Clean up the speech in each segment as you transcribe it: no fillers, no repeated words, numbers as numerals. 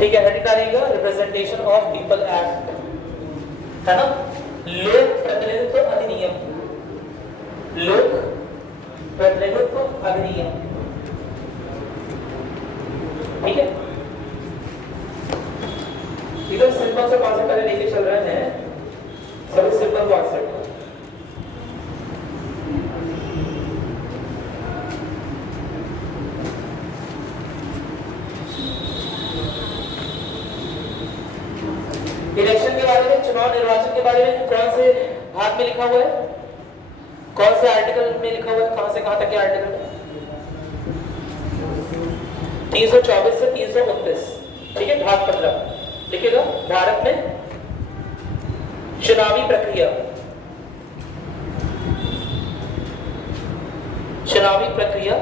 ठीक है, हेडिंग डालिएगा रिप्रेजेंटेशन ऑफ पीपल एक्ट, है ना, लोक प्रतिनिधित्व अधिनियम, लोक प्रतिनिधित्व अधिनियम। ठीक है, इधर सिंपल से कॉन्सेप्ट पहले लेके चल रहे हैं, सभी सिंपल कॉन्सेप्ट। इलेक्शन के बारे में, चुनाव निर्वाचन के बारे में कौन से भाग में लिखा हुआ है, कौन से आर्टिकल में लिखा हुआ है, कहां से कहां तक के आर्टिकल में? 324 से 329। ठीक है, भाग 15 लिखेगा। भारत में चुनावी प्रक्रिया, चुनावी प्रक्रिया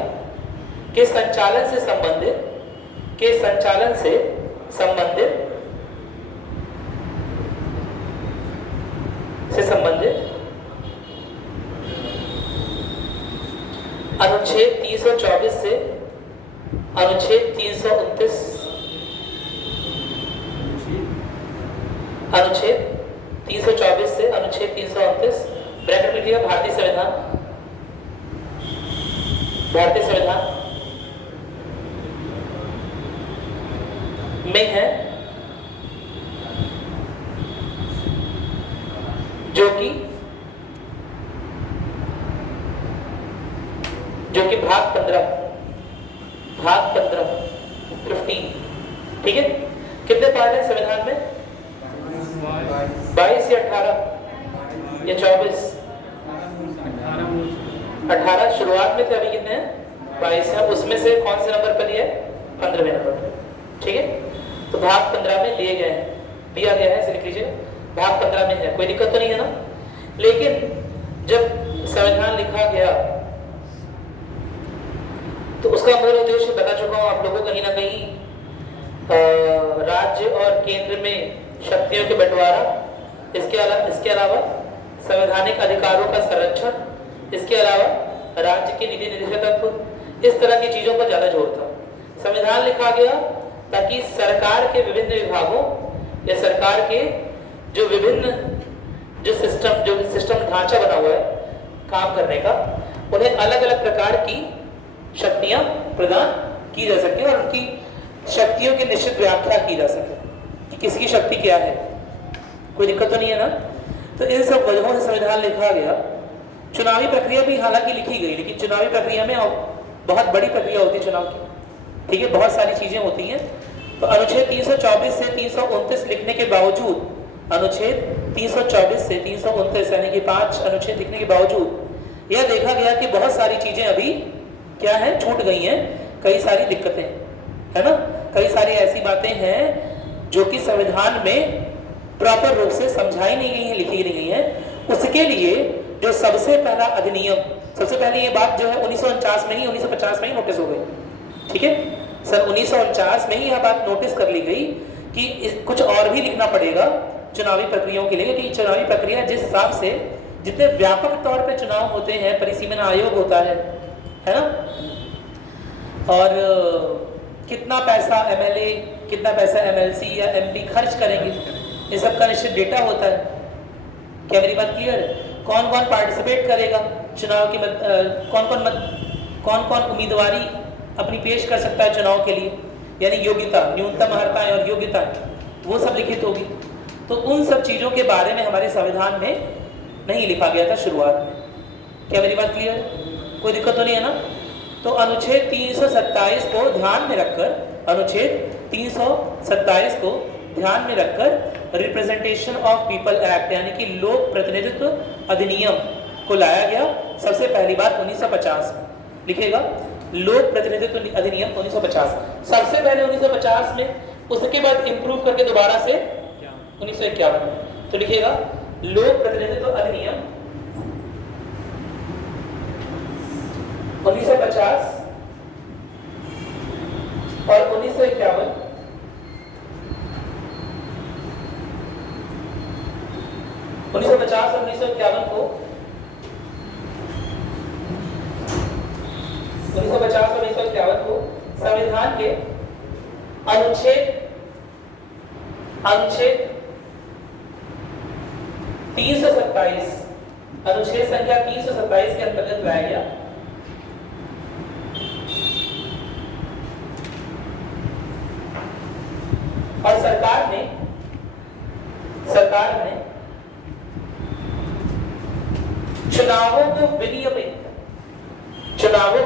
के संचालन से संबंधित, के संचालन से संबंधित अनुच्छेद 324 से अनुच्छेद 329, अनुच्छेद 324 से अनुच्छेद 329 ब्रैकेट में लिखिएगा भारतीय संविधान, भारतीय संविधान में है, जो कि भाग 15, भाग 15 ठीक है। कितने पार्ट है संविधान में? 22 या 18 या 24? 18 शुरुआत में थे, अभी कितने हैं? 22 है। उसमें से कौन से नंबर पर लिया है? 15वें नंबर पर। ठीक है, तो भाग 15 में लिए गए हैं, दिया गया है, लिख लीजिए भाग 15 में है, कोई दिक्कत तो नहीं है ना। लेकिन जब संविधान लिखा गया तो उसका मूल उद्देश्य बता चुका हूं आप लोगों को, कहीं ना कहीं राज्य और केंद्र में शक्तियों के बंटवारा, इसके अलावा संवैधानिक अधिकारों का संरक्षण, इसके अलावा राज्य के नीति निर्देशकत्व, इस तरह की चीजों पर ज्यादा जोर था। संविधान लिखा गया ताकि सरकार के विभिन्न विभागों या सरकार के जो विभिन्न जो सिस्टम ढांचा बना हुआ है काम करने का, उन्हें अलग अलग प्रकार की शक्तियां प्रदान की जा सके और उनकी शक्तियों की निश्चित व्याख्या की जा सके कि किसकी शक्ति क्या है। कोई दिक्कत तो नहीं है ना। तो इन सब वजहों से संविधान लिखा गया। चुनावी प्रक्रिया भी हालांकि लिखी गई, लेकिन चुनावी प्रक्रिया में बहुत बड़ी प्रक्रिया होती है चुनाव की। ठीक है, बहुत सारी चीजें होती हैं। तो अनुच्छेद 324 से 329 लिखने के बावजूद, अनुच्छेद 324 से 329 यानी कि 5 अनुच्छेद लिखने के बावजूद यह देखा गया कि बहुत सारी चीजें अभी क्या है, छूट गई हैं। कई सारी दिक्कतें, है ना, कई सारी ऐसी बातें हैं जो कि संविधान में प्रॉपर रूप से समझाई नहीं गई है, लिखी नहीं गई है। उसके लिए जो सबसे पहला अधिनियम, सबसे पहले ये बात जो है 1949 में ही, 1950 में ही नोटिस हो गई। ठीक है, सन 1949 में ही यह बात नोटिस कर ली गई कि कुछ और भी लिखना पड़ेगा चुनावी प्रक्रियाओं के लिए, क्योंकि चुनावी प्रक्रिया जिस हिसाब से जितने व्यापक तौर पे चुनाव होते हैं, परिसीमन आयोग होता है ना, और कितना पैसा एमएलए, कितना पैसा एमएलसी या एमपी खर्च करेंगे, ये सब का निश्चित डेटा होता है। क्या मेरी बात क्लियर है? कौन कौन पार्टिसिपेट करेगा चुनाव की, कौन कौन उम्मीदवारी अपनी पेश कर सकता है चुनाव के लिए, यानी योग्यता, न्यूनतम अर्हताएं और योग्यताएं, वो सब लिखित होगी। तो उन सब चीजों के बारे में हमारे संविधान में नहीं लिखा गया था शुरुआत में। क्या मेरी बात क्लियर है? कोई दिक्कत तो नहीं है ना। तो अनुच्छेद 327 को ध्यान में रखकर, अनुच्छेद 327 को ध्यान में रखकर रिप्रेजेंटेशन ऑफ पीपल एक्ट यानी कि लोक प्रतिनिधित्व अधिनियम को लाया गया। सबसे पहली बात 1950 में लिखेगा, लोक प्रतिनिधित्व अधिनियम 1950। सबसे पहले 1950 में, उसके बाद इंप्रूव करके दोबारा से 1951। तो लिखिएगा लोक प्रतिनिधित्व अधिनियम 1950 और 1951 1950 और 1951 को 1950 और 1951 को संविधान के अनुच्छेद 327 अनुच्छेद संख्या 327 के अंतर्गत लाया गया। और सरकार ने चुनावों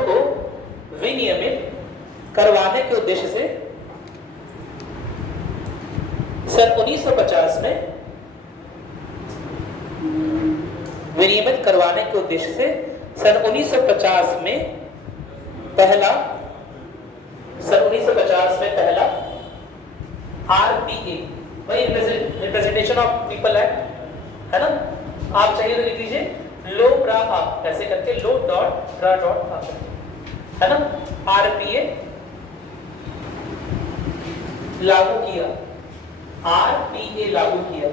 को विनियमित करवाने के उद्देश्य से सन 1950 में विनियमित करवाने के उद्देश्य से सन 1950 में पहला RPA, वही रिप्रेजेंटेशन ऑफ पीपल एक्ट है ना। आप चाहिए तो लिख लीजिए लो ब्रा आप, ऐसे करके लो डॉट ब्रा डॉट आप, है ना। RPA लागू किया, RPA लागू किया।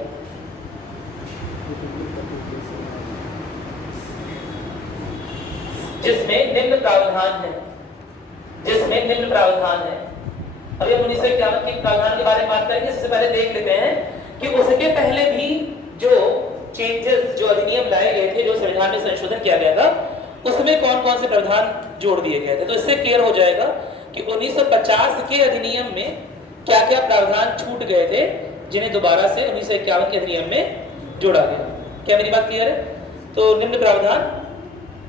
जिसमें निम्न प्रावधान है। अभी हम 1951 के प्रावधान के बारे में बात करेंगे। सबसे पहले देख लेते हैं कि उसके पहले भी जो चेंजेस, जो अधिनियम लाए गए थे, जो संविधान में संशोधन किया गया था, उसमें कौन कौन से प्रावधान जोड़ दिए गए थे। तो इससे क्लियर हो जाएगा कि 1950 के अधिनियम में क्या क्या प्रावधान छूट गए थे, जिन्हें दोबारा से 1951 के अधिनियम में जोड़ा गया। क्या मेरी बात क्लियर है? तो निम्न प्रावधान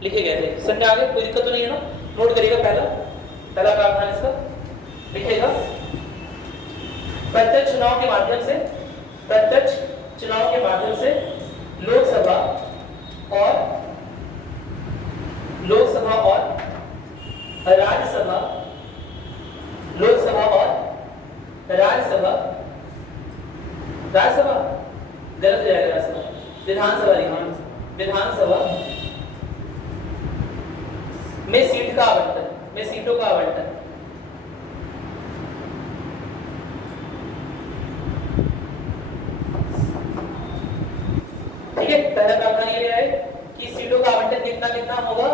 लिखे गए थे। समझ आ गया? कोई दिक्कत तो नहीं है ना? नोट करिएगा। पहला प्रावधान इसका लिखिएगा, प्रत्यक्ष चुनाव के माध्यम से लोकसभा और राज्यसभा गलत हो जाएगा, राज्यसभा विधानसभा में सीटों का आवंटन ठीक है। पहला प्रावधान ये है कि सीटों का आवंटन कितना होगा,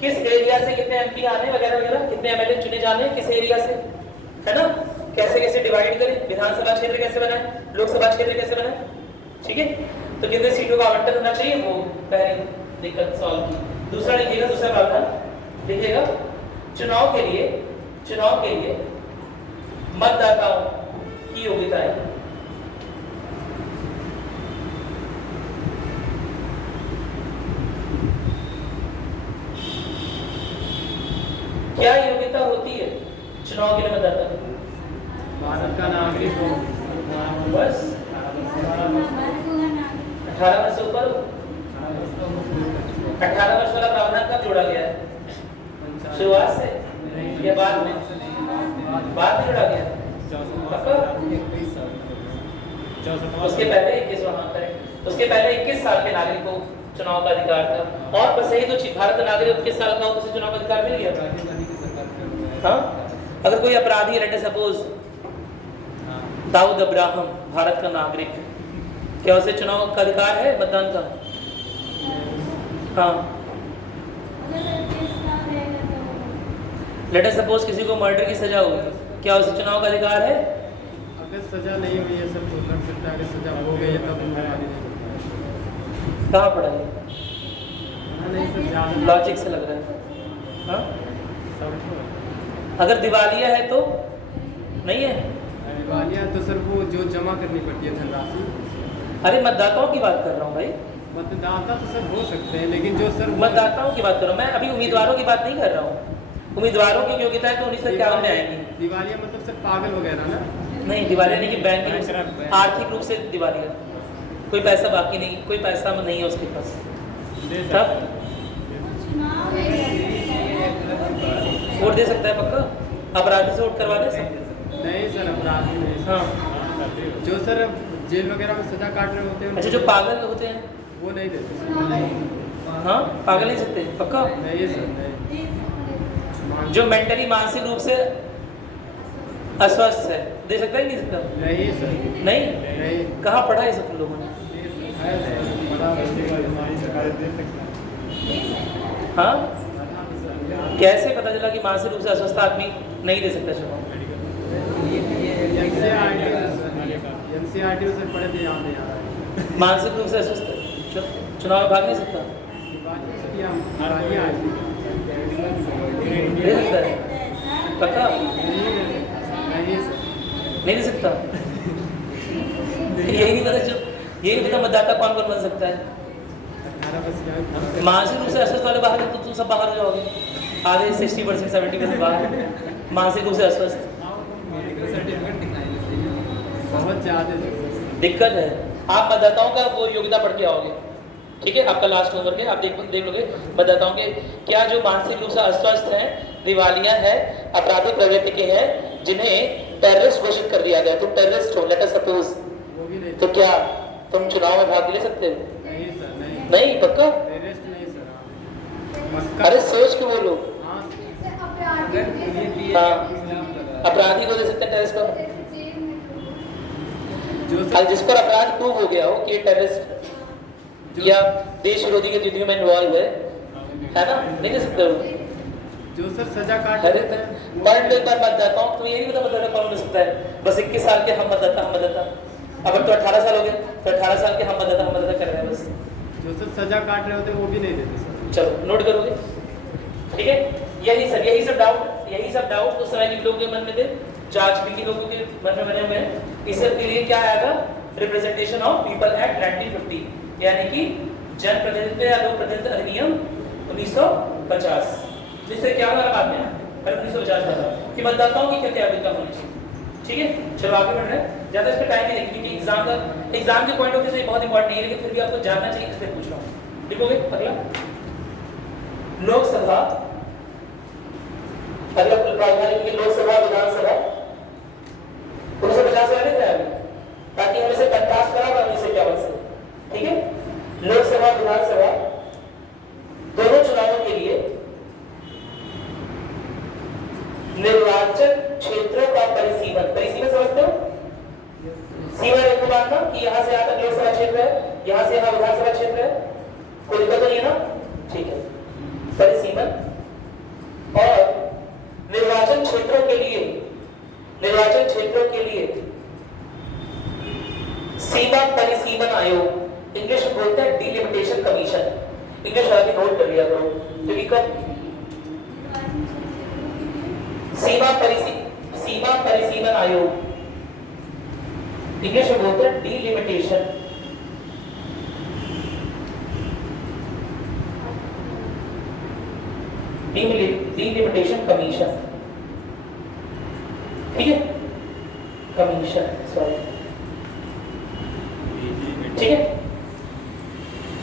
किस एरिया से कितने एमपी आने वगैरह वगैरह, कितने एमएलए चुने जाने किस एरिया से, है ना। कैसे डिवाइड करें, विधानसभा क्षेत्र कैसे बनाए, लोकसभा क्षेत्र कैसे बनाए, ठीक है। तो कितने सीटों का आवंटन होना चाहिए, वो पहली दिक्कत सॉल्व की। दूसरा लिखिएगा, दूसरा प्रावधान लिखिएगा, चुनाव के लिए मतदाताओं की योग्यताएं क्या योग्यता होती है चुनाव के लिए मतदाता? भारत का नागरिक हो, बस 18 वर्ष से ऊपर। 18 वर्ष वाला प्रावधान कब जोड़ा गया है? शुरुआत से या बाद में जोड़ा गया? उसके पहले 21 साल के नागरिक को चुनाव का अधिकार था। और बस यही तो भारत का नागरिक 21 साल का हो तो उसे चुनाव का अधिकार मिल गया। हाँ, अगर कोई अपराधी, लेट सपोज दाऊद अब्राहम, भारत का नागरिक, क्या उसे चुनाव का अधिकार है, मतदान का? हाँ, लेट सपोज किसी को मर्डर की सजा हुई, क्या उसे चुनाव का अधिकार है? अगर सजा नहीं हुई है सब तो लड़ सकता है, अगर सजा हो गई है तब कहाँ पढ़ा है? लॉजिक से लग रहा है। हाँ, अगर दिवालिया है तो नहीं है? दिवालिया तो सर वो जो जमा करनी पड़ती है धनराशि। अरे मतदाताओं की बात कर रहा हूँ भाई। मतदाता तो सर हो सकते हैं, लेकिन जो सर मतदाताओं की बात कर रहा हूँ मैं, अभी उम्मीदवारों की बात नहीं कर रहा हूँ। उम्मीदवारों की योग्यताएं तो 1951 में आएंगी। दिवालिया मतलब सर पागल वगैरह ना? नहीं, दिवालिया नहीं कि बैंकिंग, आर्थिक रूप से दिवालिया, कोई पैसा बाकी नहीं, कोई पैसा नहीं है उसके पास। तब वोट दे सकता है पक्का? अपराधी से वोट करवा दे सब? नहीं सर, अपराधी नहीं सर। हाँ। जो सर जेल वगैरह में सजा काट रहे होते हैं अच्छा, जो पागल होते हैं वो नहीं देते सर। हाँ, पागल नहीं सकते पक्का? नहीं सर, नहीं। जो मेंटली मानसिक रूप से अस्वस्थ है दे सकता है नहीं सकता? नहीं सर। नहीं? नहीं। कहाँ पढ़ा है सब तुम लोगों ने? हाँ, कैसे पता चला कि मानसिक रूप से अस्वस्थ आदमी नहीं दे सकता शव? NCERT से पढ़े थे, याद नहीं आ रहा है। मानसिक रूप से अस्वस्थ चुनाव में भाग नहीं सकता? दे सकता है पक्का? नहीं दे सकता? यही नहीं पता, जो यही नहीं पता मतदाता कौन कौन बन सकता है? मानसिक रूप से अस्वस्थ वाले बाहर तो तुम सब बाहर हो जाओगे, आधे 60% 70% बाहर मानसिक रूप से अस्वस्थ। बहुत ज़्यादा दिक्कत है। आप मतदाताओं का वो योग्यता पढ़ के आओगे, ठीक है? आपका लास्ट होमवर्क है, आप देख लोगे मतदाताओं के क्या जो मानसिक रूप से अस्वस्थ हैं, दिवालिया है, आपराधिक प्रवृत्ति के हैं, जिन्हें टेररिस्ट घोषित कर दिया गया। तुम टेररिस्ट हो, लेट अस सपोज, तो क्या तुम चुनाव में भाग ले सकते हो? नहीं सर, नहीं। नहीं पक्का? टेररिस्ट नहीं सर। अरे सोच के बोलो। हाँ, हाँ, अपराधी को दे सकते हैं टेररिस्ट को? जो और जिस पर अपराध प्रूव हो गया हो कि टेररिस्ट या देश विरोधी गतिविधियों में इन्वॉल्व है ना, नहीं दे सकते हो? जो सर सजा काट अरे पढ़ लो एक बार मतदाताओं, तो यही पता मतदाता कौन हो सकता है? बस 21 साल के हम मतदाता अब तो 18 साल हो गए, तो 18 साल के हम मतदाता कर रहे हैं बस। जो सर सजा काट रहे होते हैं वो भी नहीं देते सर। चलो नोट करोगे, ठीक है? यही सब डाउट उस समय के लोगों के मन में थे, चार्ज भी के लोगों के मन में बने हुए हैं। इस सब के लिए क्या आएगा? रिप्रेजेंटेशन ऑफ पीपल एक्ट 1950, यानी कि जन प्रतिनिधित्व या लोक प्रतिनिधित्व अधिनियम 1950, जिससे क्या होगा बाद में 1950 वाला कि मतदाताओं की क्या योग्यता होनी चाहिए। ठीक है, चलो आगे बढ़ रहे हैं, ज्यादा इस पर टाइम नहीं देंगे क्योंकि एग्जाम के पॉइंट ऑफ व्यू से बहुत इंपॉर्टेंट नहीं है, लेकिन फिर भी आपको जानना चाहिए, इसलिए पूछ रहा हूँ। लिखोगे अगला लोकसभा, अगला प्रावधान की लोकसभा विधानसभा 1950 वाले थे अभी, ताकि हम इसे 50 करा और 1951 से, ठीक है? लोकसभा विधानसभा दोनों चुनावों के लिए निर्वाचन क्षेत्रों का परिसीमन समझते हो? सीमा रेखा बांधना कि यहाँ से यहाँ तक लोकसभा क्षेत्र है, यहाँ से यहाँ विधानसभा क्षेत्र है, कोई दिक्कत नहीं है ना? ठीक है, परिसीमन। और निर्वाचन क्षेत्रों के लिए सीमा परिसीमन आयोग, इंग्लिश में बोलते हैं डिलिमिटेशन कमीशन। इंग्लिश वाला भी नोट कर लिया करो, क्योंकि कब सीमा परिसीमन आयोग, इंग्लिश में बोलते हैं डिलिमिटेशन कमीशन, ठीक है? कमीशन, सॉरी, ठीक है?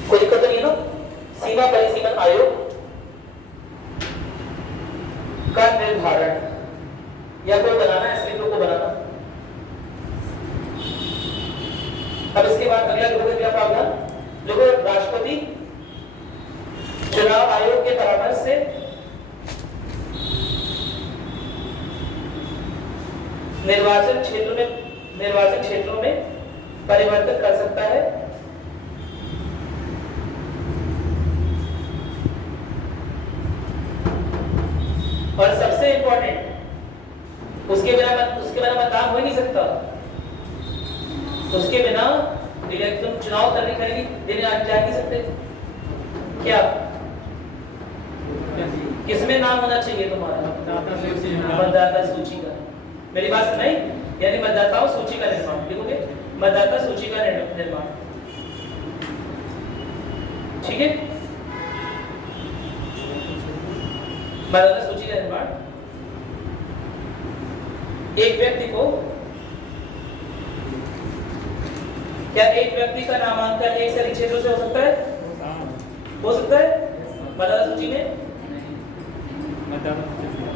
कोई दिक्कत नहीं है ना? सीमा परिसीमन आयोग का निर्धारण या कोई बनाना है, इसलिए को बनाना। अब इसके बाद अगला लिखोगे क्या प्रावधान? देखो, राष्ट्रपति चुनाव आयोग के परामर्श से निर्वाचन क्षेत्रों में परिवर्तन कर सकता है और सबसे इंपॉर्टेंट, उसके बिना मतदान हो ही नहीं सकता। उसके बिना तुम चुनाव देने जा नहीं सकते। क्या किसमें नाम होना चाहिए तुम्हारा? मतदाता सूची का। मेरी बात सुनाई? यानी मतदाताओं सूची का निर्माण, लिखोगे मतदाता सूची का निर्माण, ठीक है? मतदाता सूची का निर्माण, एक व्यक्ति को, क्या एक व्यक्ति का नामांकन एक से अधिक क्षेत्रों से हो सकता है? हो सकता है मतदाता सूची में?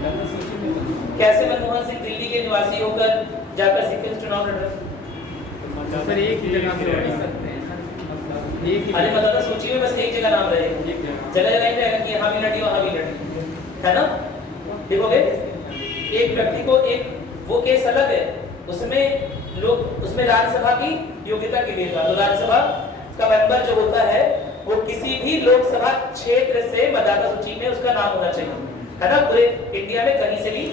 मतदाता सूची में बनी। कैसे मनमोहन सिंह दिल्ली के निवासी होकर जाकर सिक्किम चुनाव लड़ रहे? सर एक ही जगह से लड़ सकते हैं ना, मतलब एक ही अरे मतदाता सूची में बस एक जगह नाम रहेगा, एक जगह। जगह जगह नहीं रहेगा कि यहाँ भी लड़ी वहाँ भी लड़ी, है ना? देखोगे एक व्यक्ति को एक वो केस अलग है, उसमें लोग उसमें राज्यसभा की योग्यता के लिए था। तो राज्यसभा का मेंबर जो होता है वो किसी भी लोकसभा क्षेत्र से मतदाता सूची में उसका नाम होना चाहिए, है ना? पूरे इंडिया में कहीं से भी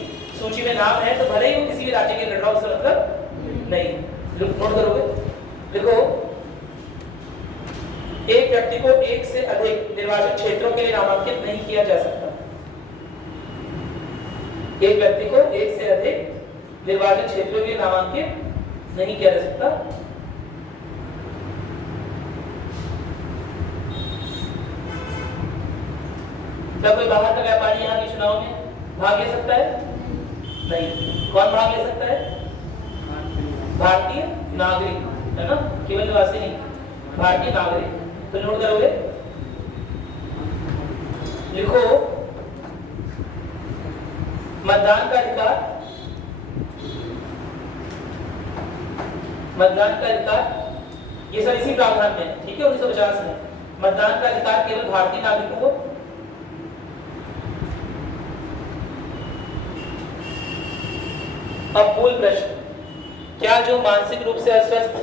सूची में नाम है तो भले ही वो किसी भी राज्य के लड़ रहा हो, उसका मतलब नहीं। नोट करोगे, देखो एक व्यक्ति को एक से अधिक निर्वाचन क्षेत्रों के लिए नामांकित नहीं किया जा सकता। एक व्यक्ति को एक से अधिक निर्वाचन क्षेत्रों के लिए नामांकित नहीं किया जा सकता। क्या कोई बाहर का व्यापारी यहाँ के चुनाव में भाग ले सकता है? नहीं। कौन भाग ले सकता है? भारतीय नागरिक, है ना? केवल निवासी नहीं, भारतीय नागरिक। तो नोट करोगे, लिखो मतदान का अधिकार, मतदान का अधिकार ये सब इसी प्रावधान में, ठीक है, 1950 में मतदान का अधिकार केवल भारतीय नागरिकों को। अब मूल प्रश्न, क्या जो मानसिक रूप से अस्वस्थ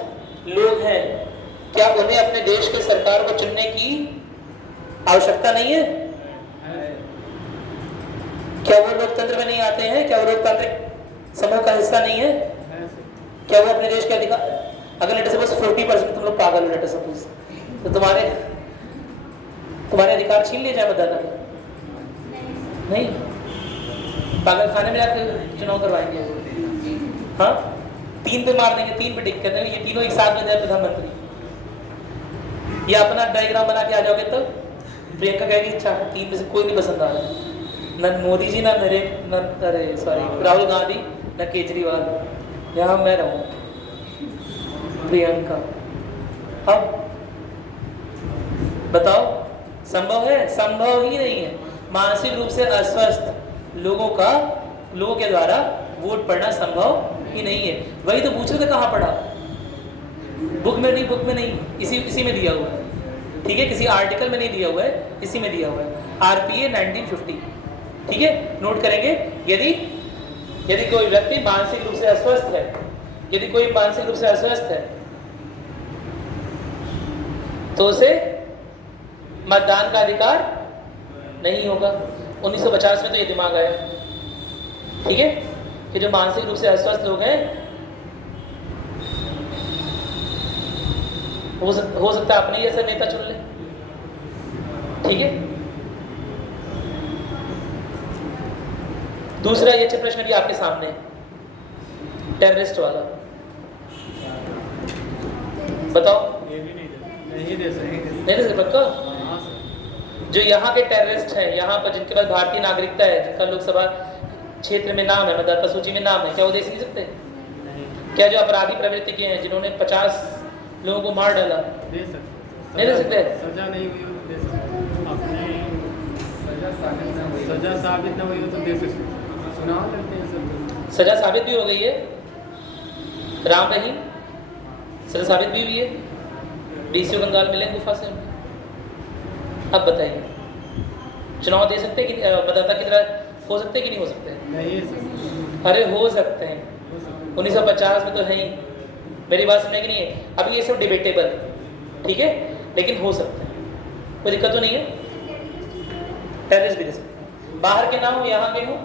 लोग हैं, क्या उन्हें अपने देश की सरकार को चुनने की आवश्यकता नहीं है? क्या वो लोकतंत्र में नहीं आते हैं? क्या वो लोकतांत्रिक समूह का हिस्सा नहीं है? क्या वो अपने देश के अधिकार, अगर लेटर सपोज 40% तुम लोग पागल हो लेटर सपोज, तो तुम्हारे अधिकार छीन लिए जाए मतदाता के? नहीं, पागल खाने में जाकर चुनाव करवाएंगे। हाँ, 3 पे मार देंगे, 3 पे टिक कर देंगे, ये तीनों एक साथ में जाए प्रधानमंत्री। या अपना डायग्राम बना के आ जाओगे तो प्रियंका कहेगी अच्छा 3 में से कोई नहीं पसंद आ रहा है, न मोदी जी, न राहुल गांधी, न केजरीवाल, यहाँ मैं रहूँ प्रियंका। अब बताओ संभव है? संभव ही नहीं है। मानसिक रूप से अस्वस्थ लोगों के द्वारा वोट पढ़ना संभव ही नहीं है। वही तो पूछ रहे थे कहाँ पढ़ा, बुक में नहीं, बुक में नहीं, इसी में दिया हुआ है, ठीक है, किसी आर्टिकल में नहीं दिया हुआ है, इसी में दिया हुआ है, RPA 1950, ठीक है। नोट करेंगे, यदि कोई व्यक्ति मानसिक रूप से अस्वस्थ है, यदि कोई मानसिक रूप से अस्वस्थ है तो उसे मतदान का अधिकार नहीं होगा। 1950 में तो ये दिमाग आया, ठीक है, कि जो मानसिक रूप से अस्वस्थ लोग हैं हो सकता है अपने ही ऐसा नेता चुन ले, ठीक है। दूसरा ये प्रश्न भी आपके सामने है, टेररिस्ट वाला, बताओ। ये भी नहीं दे सकते, नहीं दे सकते पक्का? जो यहाँ के टेररिस्ट हैं, यहाँ पर जिनके पास भारतीय नागरिकता है, जिनका लोकसभा क्षेत्र में नाम है, मतदाता सूची में नाम है, क्या वो दे नहीं सकते? क्या जो अपराधी प्रवृत्ति के हैं, जिन्होंने 50 लोगों को मार डाला, दे सकते? नहीं दे सकते? सजा नहीं हुई हो तो दे सकते, अपने सजा साबित ना हुई हो तो दे सकते। चुनाव लड़ते हैं सब, सजा साबित भी हो गई है, राम रहीम सजा साबित भी हुई है, बीसीओ बंगाल मिले गुफा से। अब बताइए, चुनाव दे सकते हैं कि मतदाता की तरह हो सकते हैं कि नहीं हो सकते? नहीं सकते। अरे हो सकते हैं, 1950 में तो है ही। मेरी बात सुनने की नहीं है, अभी ये सब डिबेटेबल, ठीक है, लेकिन हो सकते हैं, कोई दिक्कत तो नहीं है। टेररिस्ट भी दे सकते हैं, बाहर के ना हो, यहाँ के हो।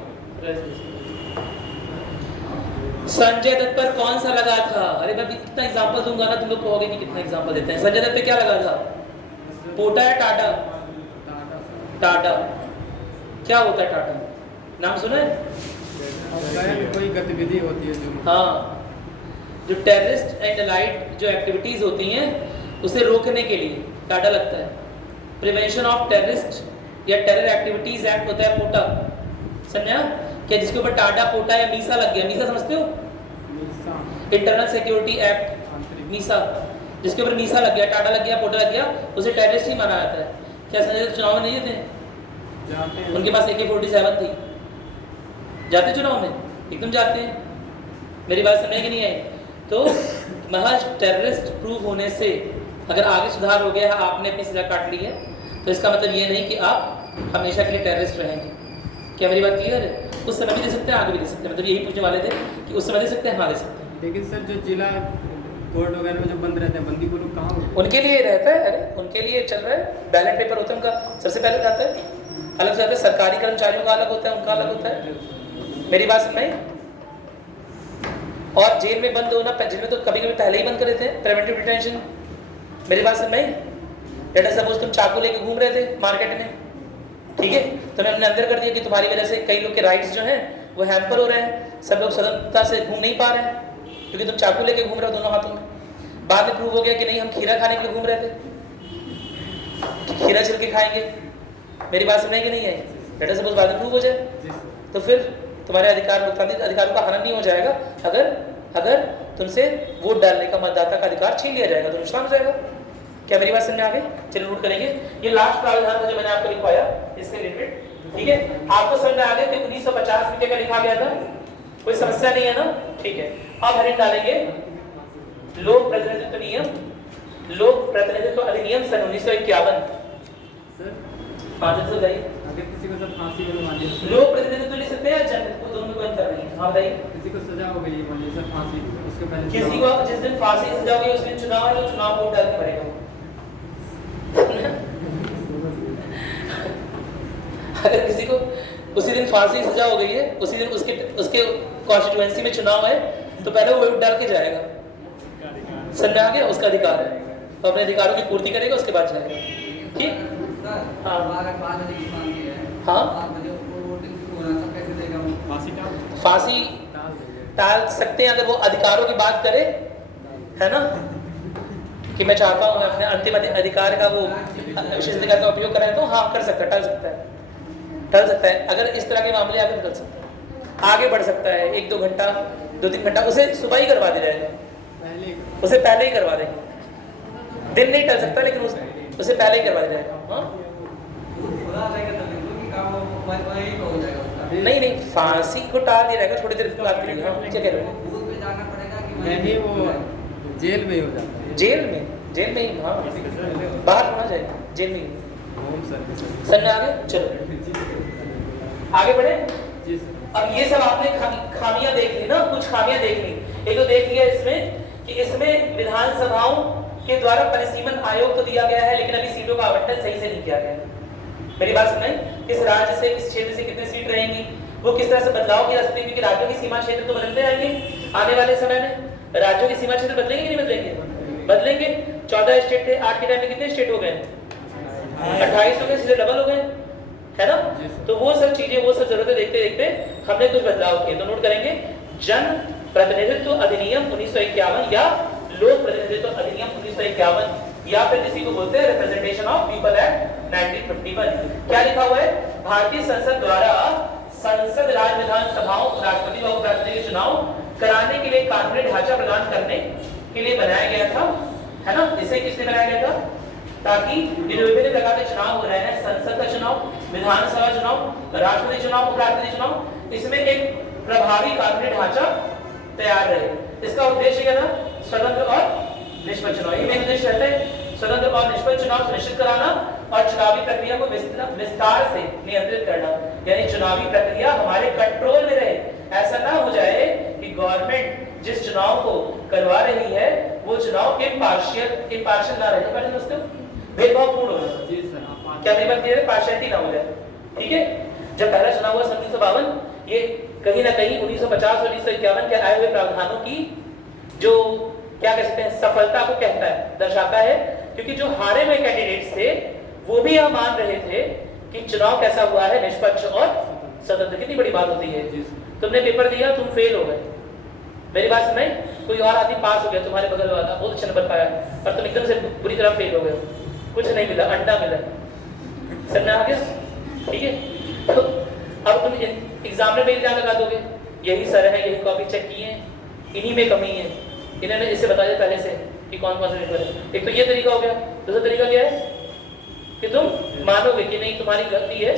संजय दत्त पर कौन सा लगा था? अरे मैं कितना एग्जांपल दूंगा ना, तुम लोग कहोगे कि कितना एग्जांपल देते हैं। संजय दत्त पे क्या लगा था? पोटा या टाटा? टाटा। क्या होता है टाटा, नाम सुना है? कोई गतिविधि होती है जो, हाँ, जो टेररिस्ट एंड अलाइड जो एक्टिविटीज होती हैं उसे रोकने के लिए टाटा लगता है। प्रिवेंशन ऑफ टेररिस्ट या टेरर एक्टिविटीज एक्ट होता है पोटा, समझा क्या? जिसके ऊपर टाटा, पोटा या मीसा लग गया, मीसा समझते हो? इंटरनल सिक्योरिटी एक्ट, मीसा, जिसके ऊपर मीसा लग गया, टाटा लग गया, पोटा लग गया, उसे टेररिस्ट ही माना जाता है। क्या संजय दत्त चुनाव में नहीं थे? उनके पास AK-47 थी, जाते चुनाव में? एकदम जाते हैं। मेरी बात समझ कि नहीं आई? तो महज टेररिस्ट प्रूव होने से अगर आगे सुधार हो गया है, आपने अपनी सजा काट ली है, तो इसका मतलब ये नहीं कि आप हमेशा के लिए टेररिस्ट रहेंगे। क्या मेरी बात क्लियर है? उस समय भी दे सकते हैं, आगे भी दे सकते हैं। मतलब यही पूछने वाले थे कि उस समय दे सकते हैं, हाँ दे सकते हैं। लेकिन सर जो जिला कोर्ट वगैरह में जो बंद रहते हैं, बंदी को लोग कहाँ होते हैं? उनके लिए रहता है, अरे उनके लिए चल रहा है, बैलेट पेपर होता है उनका, सबसे पहले जाता है, अलग से आता है। सरकारी कर्मचारियों का अलग होता है, उनका अलग होता है। मेरी बात समझ में आई? और जेल में बंद होना, जेल में तो कभी कभी पहले ही बंद कर देते हैं, प्रिवेंटिव डिटेंशन। मेरी बात समझ में आई? लेट अस सपोज तुम चाकू लेके घूम रहे थे मार्केट में, ठीक है, तो हमने अंदर कर दिया कि तुम्हारी वजह से कई लोग के राइट्स जो हैं वो हैम्पर हो रहे हैं, सब लोग स्वतंत्रता से घूम नहीं पा रहे हैं क्योंकि तुम चाकू लेके घूम रहे हो दोनों हाथों में। बाद में प्रूव हो गया कि नहीं, हम खीरा खाने के लिए घूम रहे थे, कि खीरा छिल के खाएंगे। मेरी बात समझ में नहीं आई? लेट अस सपोज बाद में प्रूव हो जाए, तो फिर तुम्हारे अधिकार, लोकतांत्रिक अधिकारों का हनन नहीं हो जाएगा अगर तुमसे वोट डालने का, मतदाता का अधिकार छीन लिया जाएगा तो नुकसान हो जाएगा। क्या मेरी बात समझ में आ गई? चलिए नोट करेंगे। ये लास्ट प्रावधान था जो मैंने आपको लिखवाया इससे रिलेटेड, ठीक है? आपको समझ में आ गया कि 1950 में क्या लिखा गया था? कोई समस्या नहीं है ना? ठीक है। अब हेडिंग डालेंगे लोक प्रतिनिधित्व नियम, लोक प्रतिनिधित्व अधिनियम सन 1951। सर पांच सौ गई। अगर किसी को सर फांसी में मान लीजिए, लोक प्रतिनिधित्व लिख सकते हैं या जनता को, दोनों में कोई अंतर नहीं है। हाँ बताइए। किसी को सजा हो गई मान लीजिए सर फांसी, उसके पहले किसी को जिस दिन फांसी की सजा होगी उस दिन चुनाव है, तो चुनाव वोट डाल के मरेगा। अगर किसी को उसी दिन फांसी की सजा हो गई है, उसी दिन उसके कॉन्स्टिट्यूएंसी में चुनाव है, तो पहले वो वोट डाल के जाएगा। समझ में आ गया? उसका अधिकार है, तो अपने अधिकारों की पूर्ति करेगा, उसके बाद जाएगा। ठीक? हाँ हाँ, फांसी टाल सकते हैं अगर वो अधिकारों की बात करे, है ना, कि मैं चाहता हूँ अपने अंतिम अधिकार का, वो विशेष अधिकार का उपयोग करें, तो हाँ कर सकता है, टल सकता है। अगर इस तरह के मामले आगे टल सकता है, आगे बढ़ सकता है, 1-2 घंटा 2-3 घंटा, उसे सुबह ही करवा दिया जाएगा, उसे पहले ही करवा देंगे। दिन नहीं टल सकता, लेकिन उसे पहले ही करवा दिया जाएगा। हाँ नहीं, फांसी को टाल दिया जाएगा थोड़ी देर बाद के लिए। क्या कह रहे हो? नहीं, वो जेल में ही हो जाता है। जेल में ही, हाँ, बाहर होना जाएगा, जेल में ही। सर में आगे चलो आगे बढ़े। जी सर। अब ये सब आपने खामियां देख ली ना, कुछ खामियां देख ली। एक तो देख लिया इसमें कि इसमें विधानसभाओं के द्वारा परिसीमन आयोग तो दिया गया है, लेकिन अभी सीटों का आवंटन सही से नहीं किया गया है। मेरी बात सुनाई? किस राज्य से, किस क्षेत्र से कितनी सीट रहेंगी, वो किस तरह से बदलाव किया जा सकते हैं, क्योंकि राज्यों की सीमा क्षेत्र तो बदलते आएंगे आने वाले समय में। राज्यों की सीमा क्षेत्र बदलेंगे कि नहीं बदलेंगे? बदलेंगे। 14 स्टेट थे, आज के टाइम में कितने स्टेट हो गए? 28 हो गए, सीधे डबल हो गए, है ना? तो वो सब चीजें, वो सब जरूरतें देखते देखते हमने कुछ बदलाव किए। तो नोट करेंगे, जन प्रतिनिधित्व अधिनियम 1951 या लोक प्रतिनिधित्व अधिनियम 1951, या फिर किसी को बोलते हैं रिप्रेजेंटेशन ऑफ पीपल एक्ट 1951। क्या लिखा हुआ है? भारतीय संसद द्वारा संसद राज्य विधानसभाओं, राष्ट्रपति व उपराष्ट्रपति के चुनाव कराने के लिए कानूनी ढांचा प्रदान करने के लिए बनाया गया था, है ना? इसे किसने बनाया गया था? ताकि जो विभिन्न प्रकार के चुनाव हो रहे हैं, संसद का चुनाव, विधानसभा चुनाव, राष्ट्रपति चुनाव, उपराष्ट्रपति चुनाव, इसमें एक प्रभावी कानूनी ढांचा तैयार रहे। इसका उद्देश्य क्या था? स्वतंत्र और निष्पक्ष चुनाव। ये मेन उद्देश्य रहता है, स्वतंत्र और निष्पक्ष चुनाव सुनिश्चित कराना और चुनावी प्रक्रिया को विस्तार से नियंत्रित करना, यानी चुनावी प्रक्रिया हमारे कंट्रोल में रहे। ऐसा ना हो जाए कि गवर्नमेंट जिस चुनाव को करवा रही है वो चुनाव इम्पार्शियल ना रहे, भेदभावपूर्ण हो जाए। जी सर। क्या मेरी बात क्लियर है? पार्शियलिटी ना हो जाए, ठीक है? जब पहला चुनाव हुआ 1952, ये कहीं ना कहीं 1950 और 1951 के आए हुए प्रावधानों की जो क्या कह सकते हैं, सफलता को कहता है, दर्शाता है, क्योंकि जो हारे हुए कैंडिडेट्स थे वो भी यह मान रहे थे कि चुनाव कैसा हुआ है, निष्पक्ष और स्वतंत्र। कितनी बड़ी बात होती है। तुमने पेपर दिया, तुम फेल हो गए, मेरी बात सुनाई, कोई और आदमी पास हो गया, तुम्हारे बगल वाला बहुत अच्छा नंबर पाया, और तुम एकदम से बुरी तरह फेल हो गए, कुछ नहीं मिला, अंडा मिला, समझ आ गया? ठीक है? तो अब तुम एग्जाम में इल्जाम लगा दोगे, यही सर है, यही कॉपी चेक किए हैं, इन्हीं में कमी है, इन्होंने इसे बता दिया पहले से कि कौन कौन सा पेपर है। एक तो ये तरीका हो गया। दूसरा तरीका क्या है कि तुम मानोगे कि नहीं तुम्हारी गलती है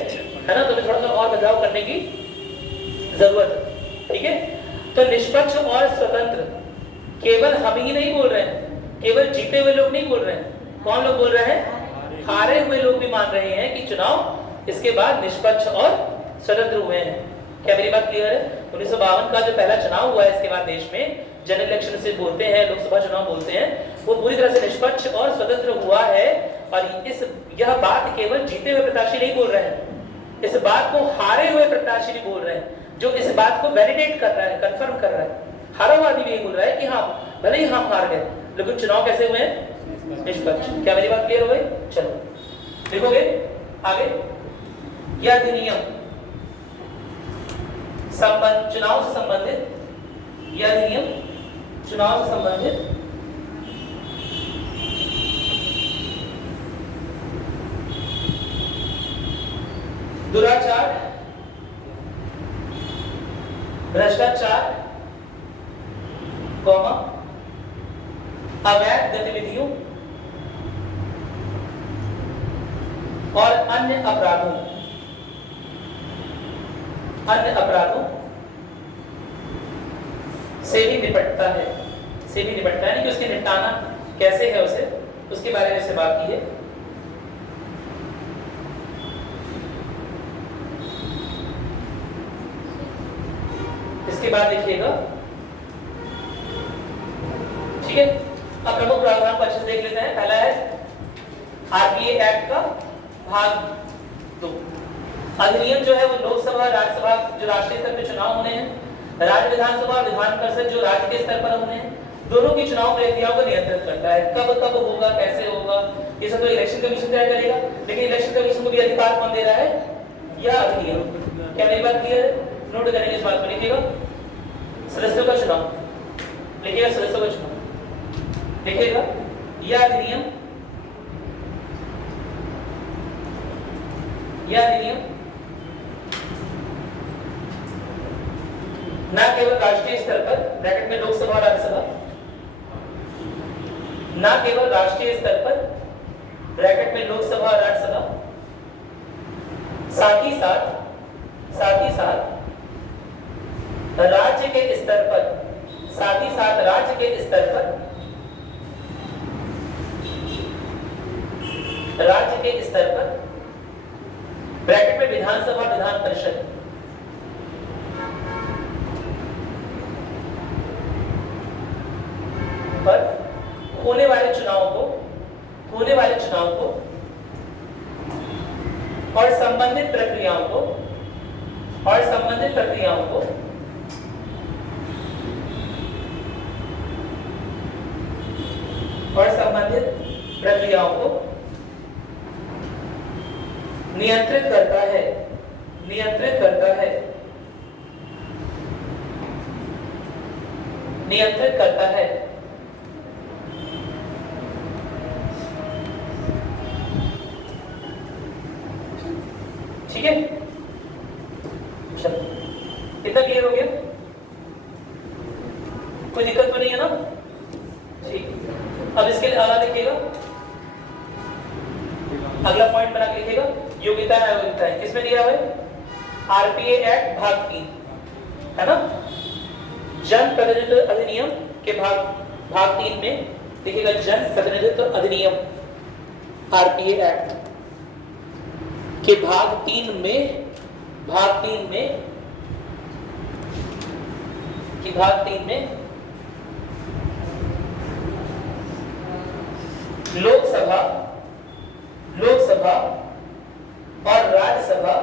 ना, तुम्हें थोड़ा सा और बदलाव करने की जरूरत, ठीक है। तो निष्पक्ष और स्वतंत्र केवल हम ही नहीं बोल रहे हैं, केवल जीते हुए लोग नहीं बोल रहे हैं। कौन लोग बोल रहे हैं? हारे हुए लोग भी मान रहे हैं कि चुनाव इसके बाद निष्पक्ष और स्वतंत्र हुए हैं। क्या मेरी बात क्लियर है? 1952 का जो पहला चुनाव हुआ है इसके बाद देश में, जनरल इलेक्शन से बोलते हैं, लोकसभा चुनाव बोलते हैं, वो पूरी तरह से निष्पक्ष और स्वतंत्र हुआ है। और यह बात केवल जीते हुए प्रत्याशी नहीं बोल रहे हैं, इस बात को हारे हुए प्रत्याशी भी बोल रहे हैं, जो इस बात को वैलिडेट कर रहा है, कंफर्म कर रहा है। हारा हुआ आदमी भी यही बोल रहा है कि हाँ, भले ही हम हार गए लेकिन चुनाव कैसे हुए हैं? निष्पक्ष। क्या मेरी बात क्लियर हो गई? चलो देखोगे आगे। यह अधिनियम चुनाव से संबंधित, यह अधिनियम चुनाव से संबंधित दुराचार, भ्रष्टाचार, अवैध गतिविधियों और अन्य अपराधों से भी निपटता है, यानी कि उसके निपटाना कैसे है उसके बारे में से बात की है। इसके बाद देखिएगा, ठीक है। अब प्रमुख प्रावधान को अच्छे से देख लेते हैं। पहला है आरपीए एक्ट का भाग 2। अधिनियम जो है वो लोकसभा, राज्यसभा जो राष्ट्रीय स्तर पर चुनाव होने हैं, राज्य विधानसभा और विधान परिषद जो राज्य के स्तर पर होने हैं, दोनों की चुनाव प्रक्रियाओं को नियंत्रित करता है। कब होगा, कैसे होगा, ये सब तो इलेक्शन कमीशन तय करेगा, लेकिन इलेक्शन कमीशन को भी अधिकार कौन दे रहा है? यह अधिनियम। क्या मेरी बात क्लियर है? नोट करेंगे इस बात को, लिखिएगा। सदस्यों का चुनाव, लिखिएगा सदस्यों का चुनाव, लिखिएगा। यह अधिनियम न केवल राष्ट्रीय स्तर पर, ब्रैकेट में लोकसभा और राज्यसभा, न केवल राष्ट्रीय स्तर पर, ब्रैकेट में लोकसभा और राज्यसभा, साथ ही साथ राज्य के स्तर पर, राज्य के स्तर पर, ब्रैकेट में विधानसभा, विधान परिषद, पर होने वाले चुनाव को और संबंधित प्रक्रियाओं को नियंत्रित करता है। ठीक है, चलो कितना क्लियर हो गया? कोई दिक्कत तो नहीं है ना? ठीक। अब इसके लिए अगला देखिएगा, अगला पॉइंट बना के लिखिएगा, योग्यताएं किसमें दिया हुआ है? आरपीए एक्ट भाग 3 है ना, जन प्रतिनिधित्व अधिनियम के भाग 3 में देखिएगा, जन प्रतिनिधित्व अधिनियम आरपीए एक्ट के भाग 3 में लोकसभा और राज्यसभा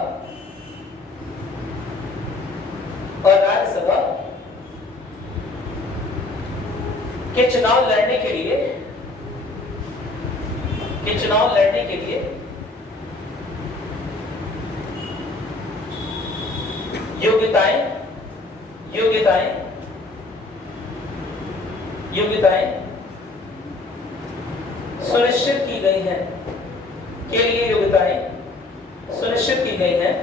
के चुनाव लड़ने के लिए योग्यताएं सुनिश्चित की गई हैं,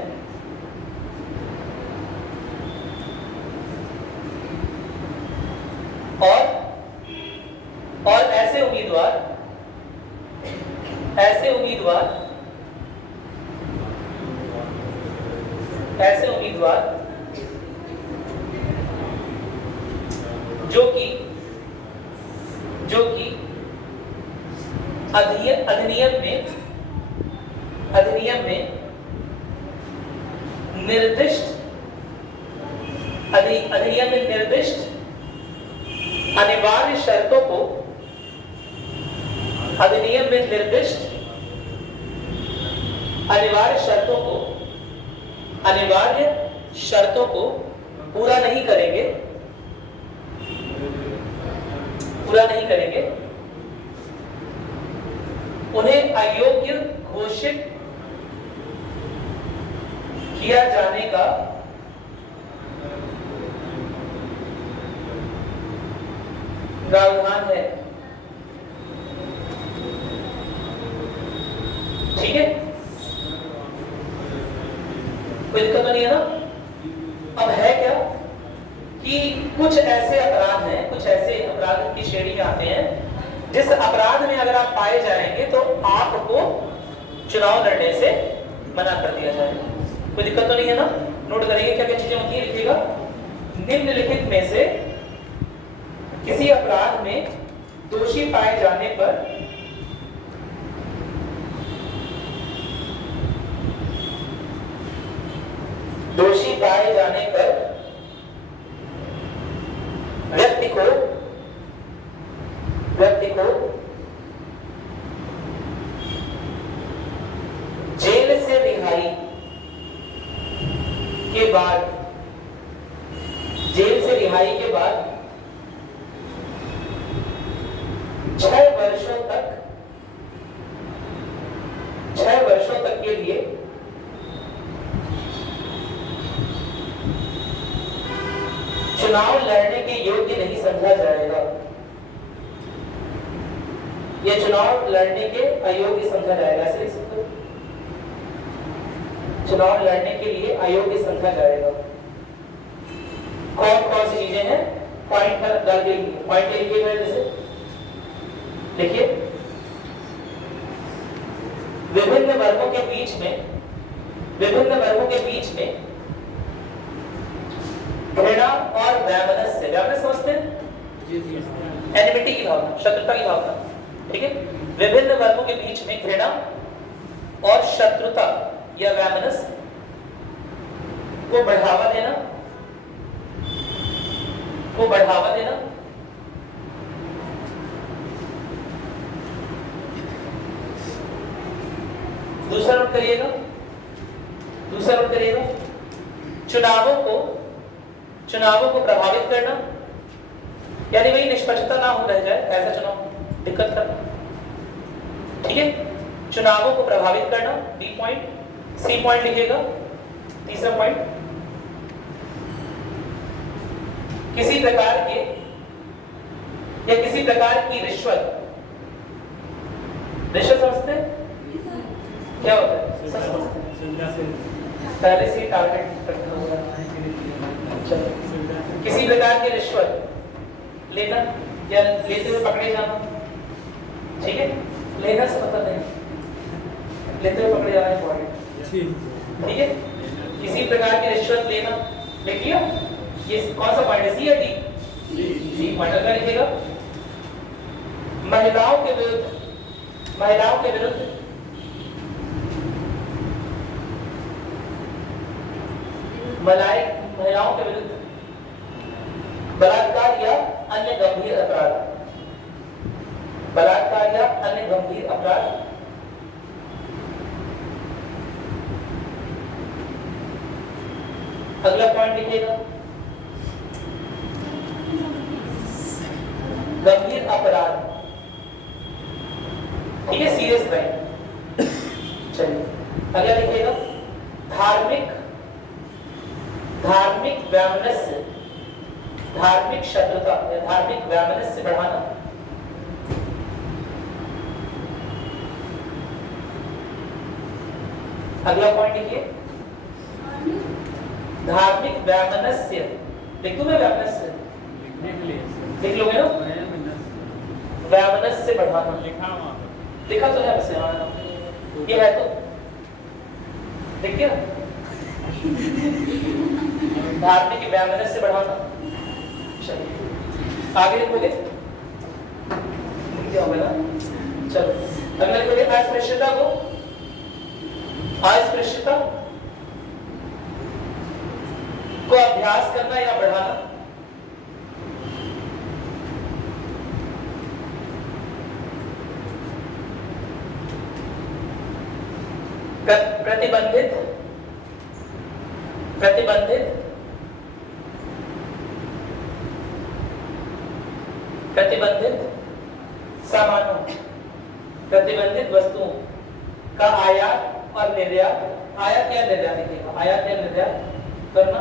और ऐसे उम्मीदवार जो कि अधिनियम में निर्दिष्ट अनिवार्य शर्तों को पूरा नहीं करेंगे उन्हें अयोग्य घोषित किया जाने का प्रावधान है। ठीक है, कोई दिक्कत नहीं है ना। अब है क्या कि कुछ ऐसे अपराध हैं, कुछ ऐसे अपराध की श्रेणी में आते हैं जिस अपराध में अगर आप पाए जाएंगे तो आपको चुनाव लड़ने से मना कर दिया जाएगा। कोई दिक्कत तो नहीं है ना। नोट करेंगे क्या क्या चीजें होती है, लिखिएगा। निम्नलिखित में से किसी अपराध में दोषी पाए जाने पर व्यक्ति को जेल से रिहाई के बाद 6 वर्षों तक के लिए चुनाव लड़ने के योग्य नहीं समझा जाएगा। यह चुनाव लड़ने के अयोग्य समझा जाएगा। ऐसे लिख सकते हो, चुनाव लड़ने के लिए अयोग्य समझा जाएगा। कौन कौन सी चीजें हैं, पॉइंट पर डाल के पॉइंट लिखिए। जैसे देखिए, विभिन्न वर्गों के बीच में घृणा और वैमनस्य, वैमनस्य समझते हैं, एनिमिटी की भावना, शत्रुता की भावना। ठीक है, विभिन्न वर्गों के बीच में घृणा और शत्रुता या वैमनस्य को बढ़ावा देना, दूसरा नोट करिएगा, चुनावों को प्रभावित करना, यानी वही निष्पक्षता ना हो रह जाए ऐसा चुनाव दिक्कत करना। ठीक है, चुनावों को प्रभावित करना, बी पॉइंट। सी पॉइंट लिखिएगा, तीसरा पॉइंट, किसी प्रकार की रिश्वत समझते हैं क्या होता है? पहले से टारगेट रखा हुआ है। किसी प्रकार की रिश्वत लेना या लेते हुए पकड़े जाना। ठीक है, लेना से मतलब नहीं, लेते हुए पकड़े जाना इम्पोर्टेंट। ठीक है, किसी प्रकार की रिश्वत लेना। देखिए ये कौन सा पॉइंट है, सी या डी? सी पॉइंट का लिखिएगा। महिलाओं के विरुद्ध बलात्कार या अन्य गंभीर अपराध, अगला पॉइंट लिखिएगा, गंभीर अपराध। ठीक है, सीरियस क्राइम। चलिए अगला लिखिएगा, धार्मिक शत्रुता या धार्मिक वैमनस्य बढ़ाना। अगला पॉइंट लिखिए, धार्मिक वैमनस्य। लिख दूं मैं वैमनस्य? लिख लोगे ना? वैमनस्य बढ़ाना लिखा तो है वैसे, ये है तो देखिए, धार्मिक वैमनस्य बढ़ाना। चलिए आगे लिखोगे क्या होगा ना। चलो अगला लिखोगे अस्पृश्यता को, अस्पृश्यता को अभ्यास करना या बढ़ाना। प्रतिबंधित, प्रतिबंधित, प्रतिबंधित सामानों, प्रतिबंधित वस्तुओं का आयात और निर्यात, आयात या निर्यात लिखिएगा, आयात या निर्यात करना।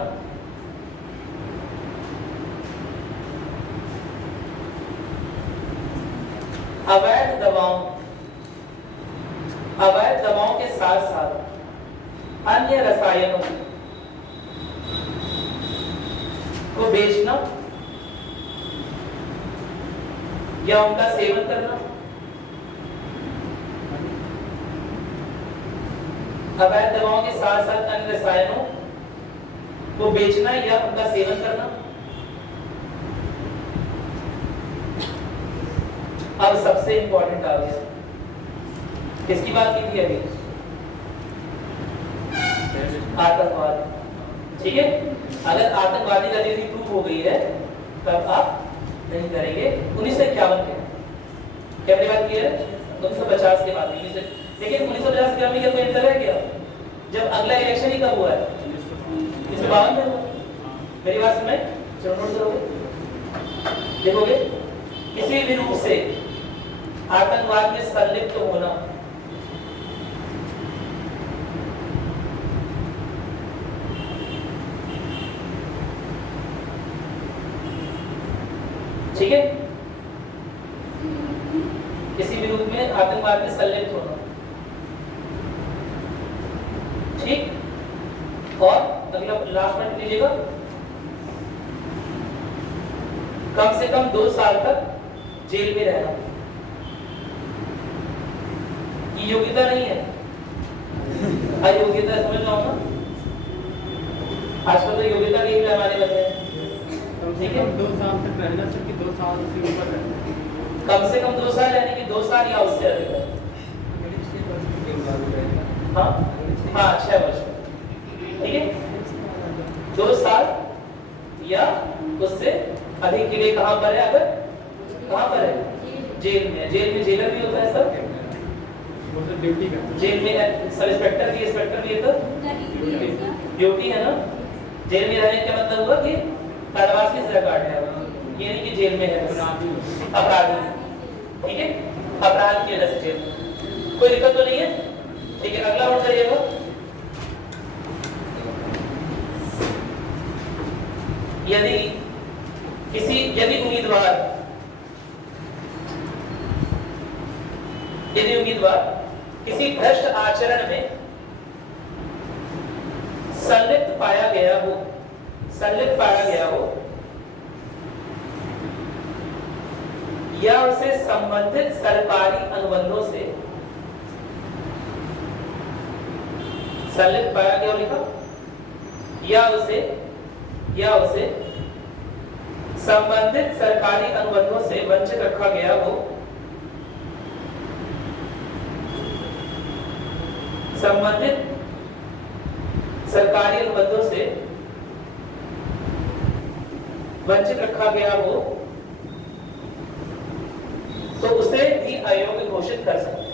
अवैध दवाओं, अवैध दवाओं के साथ साथ अन्य रसायनों को बेचना या उनका सेवन करना। अवैध दवाओं के साथ साथ अन्य रसायनों को बेचना या उनका सेवन करना। अब सबसे इंपॉर्टेंट आ गया, किसकी बात की थी अभी? आतंकवाद। ठीक है, अगर आतंकवादी गतिविधि प्रूव हो गई है तब आप नहीं करेंगे। 1951 के क्या अपनी बात की है? 1950 के बाद नहीं। लेकिन 1950 के बाद में क्या कोई अंतर है क्या? जब अगला इलेक्शन ही कब हुआ है? 1952 में हुआ। मेरी बात सुन में चलो नोट करोगे, देखोगे किसी भी रूप से आतंकवाद में संलिप्त होना, ठीक है, किसी भी रूप में आतंकवाद में संलिप्त होना। ठीक, और अगला लास्ट में लीजिएगा, कम से कम 2 साल तक जेल में रहना। ये योग्यता नहीं है, अयोग्यता, समझ रहा हूं ना। आजकल तो योग्यता के लिए हमारे बच्चे हैं। ठीक है, 2 साल तक रहना, सबकी 2 साल से ऊपर रहना, कम से कम 2 साल, यानी कि 2 साल या उससे अधिक। हाँ हाँ, 6 वर्ष। ठीक है, 2 साल या उससे अधिक के लिए कहां पर है? अगर कहां पर है? जेल में। जेल में जेलर भी होता है सर, वो सब ड्यूटी करता है। जेल में सब इंस्पेक्टर भी, इंस्पेक्टर भी है तो ड्यूटी है ना। जेल में रहने का मतलब हुआ कि कारावास की सजा काट है, ये नहीं कि जेल में है अपराधी। ठीक है, अपराध की वजह से जेल, कोई दिक्कत तो नहीं है। ठीक है, अगला नोट करिएगा, यदि उम्मीदवार किसी भ्रष्ट आचरण में संलिप्त पाया गया हो, संलिप्त पाया गया हो, या उसे संबंधित सरकारी अनुबंधों से संलिप्त पाया गया हो, लिखा, या उसे संबंधित सरकारी अनुबंधों से वंचित रखा गया हो, संबंधित सरकारी अनुबंधों से वंचित रखा गया हो, तो उसे भी अयोग्य घोषित कर सकते हैं,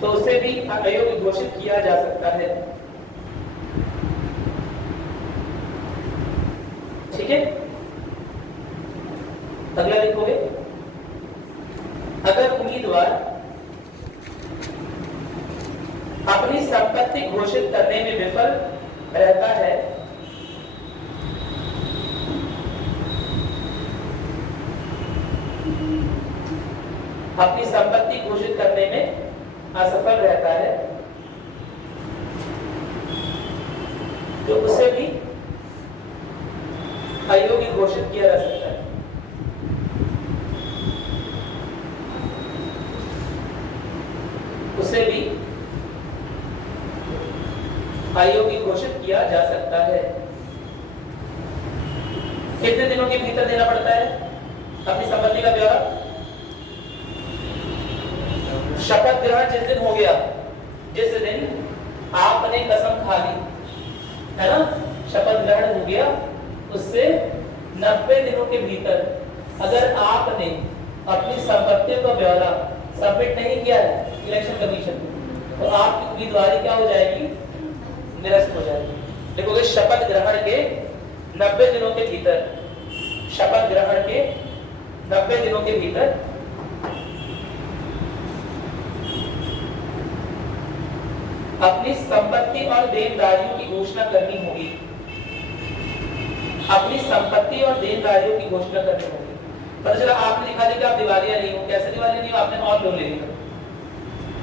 तो उसे भी अयोग्य घोषित किया जा सकता है। ठीक है, अगला लिखोगे, अगर उम्मीदवार अपनी संपत्ति घोषित करने में विफल रहता है, अपनी संपत्ति घोषित करने में असफल रहता है, तो उसे भी अयोग्य घोषित किया जा सकता है। उसे भी अयोग्य घोषित किया जा सकता है। कितने दिनों के भीतर देना पड़ता है अपनी संपत्ति का ब्यौरा? शपथ ग्रहण जिस दिन हो गया, जिस दिन आपने कसम खा ली, है ना, शपथ ग्रहण हो गया, उससे 90 दिनों के भीतर अगर आपने अपनी संपत्तियों का ब्यौरा सबमिट नहीं किया है इलेक्शन कमीशन को, तो आपकी उम्मीदवारी क्या हो जाएगी? निरस्त हो जाएगी। देखोगे शपथ ग्रहण के 90 दिनों के भीतर, शपथ ग्रहण के 90 दिनों के भीतर अपनी संपत्ति और देनदारियों की घोषणा करनी होगी। अपनी संपत्ति और देनदारियों की घोषणा करनी होगी। पता चला आपने दिखा दिया कि आप दिवालिया नहीं हो। कैसे दिवालिया नहीं हो? आपने और लोन ले लिया,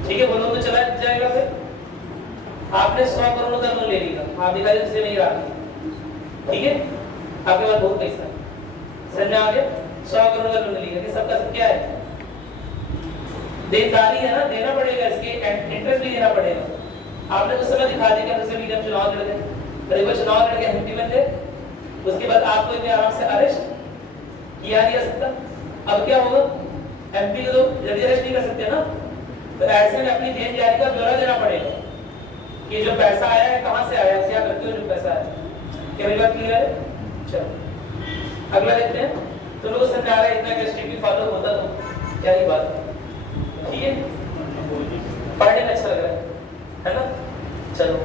ठीक है, वो लोन तो चला जाएगा। फिर आपने 100 करोड़ का लोन ले लिया, आप दिखा दिया उससे नहीं रहा, ठीक है, आपके पास बहुत पैसा है, समझ में आ गया? 100 करोड़ का लोन लिया, कि सबका सब क्या है? देनदारी है ना, देना पड़ेगा, इसके इंटरेस्ट भी देना पड़ेगा। आपने उस समय दिखा दिया कि हम मीडियम चुनाव लड़ गए, करीब चुनाव लड़ गए, एमपी बन गए, उसके बाद आपको इतने आराम से अरेस्ट किया नहीं जा सकता। अब क्या होगा? एमपी को तो जल्दी अरेस्ट नहीं कर सकते ना, तो ऐसे में अपनी देनदारी का ब्यौरा देना पड़ेगा कि जो पैसा आया है कहां से आया, क्या करते हो जो पैसा आया। क्या मेरी बात क्लियर है? चलो अगला देखते हैं। तो लोग समझ आ रहा है, इतना स्ट्रिक्टली फॉलो होता तो क्या ही बात है, ठीक है, पढ़ने में अच्छा लग रहा है ना। चलो,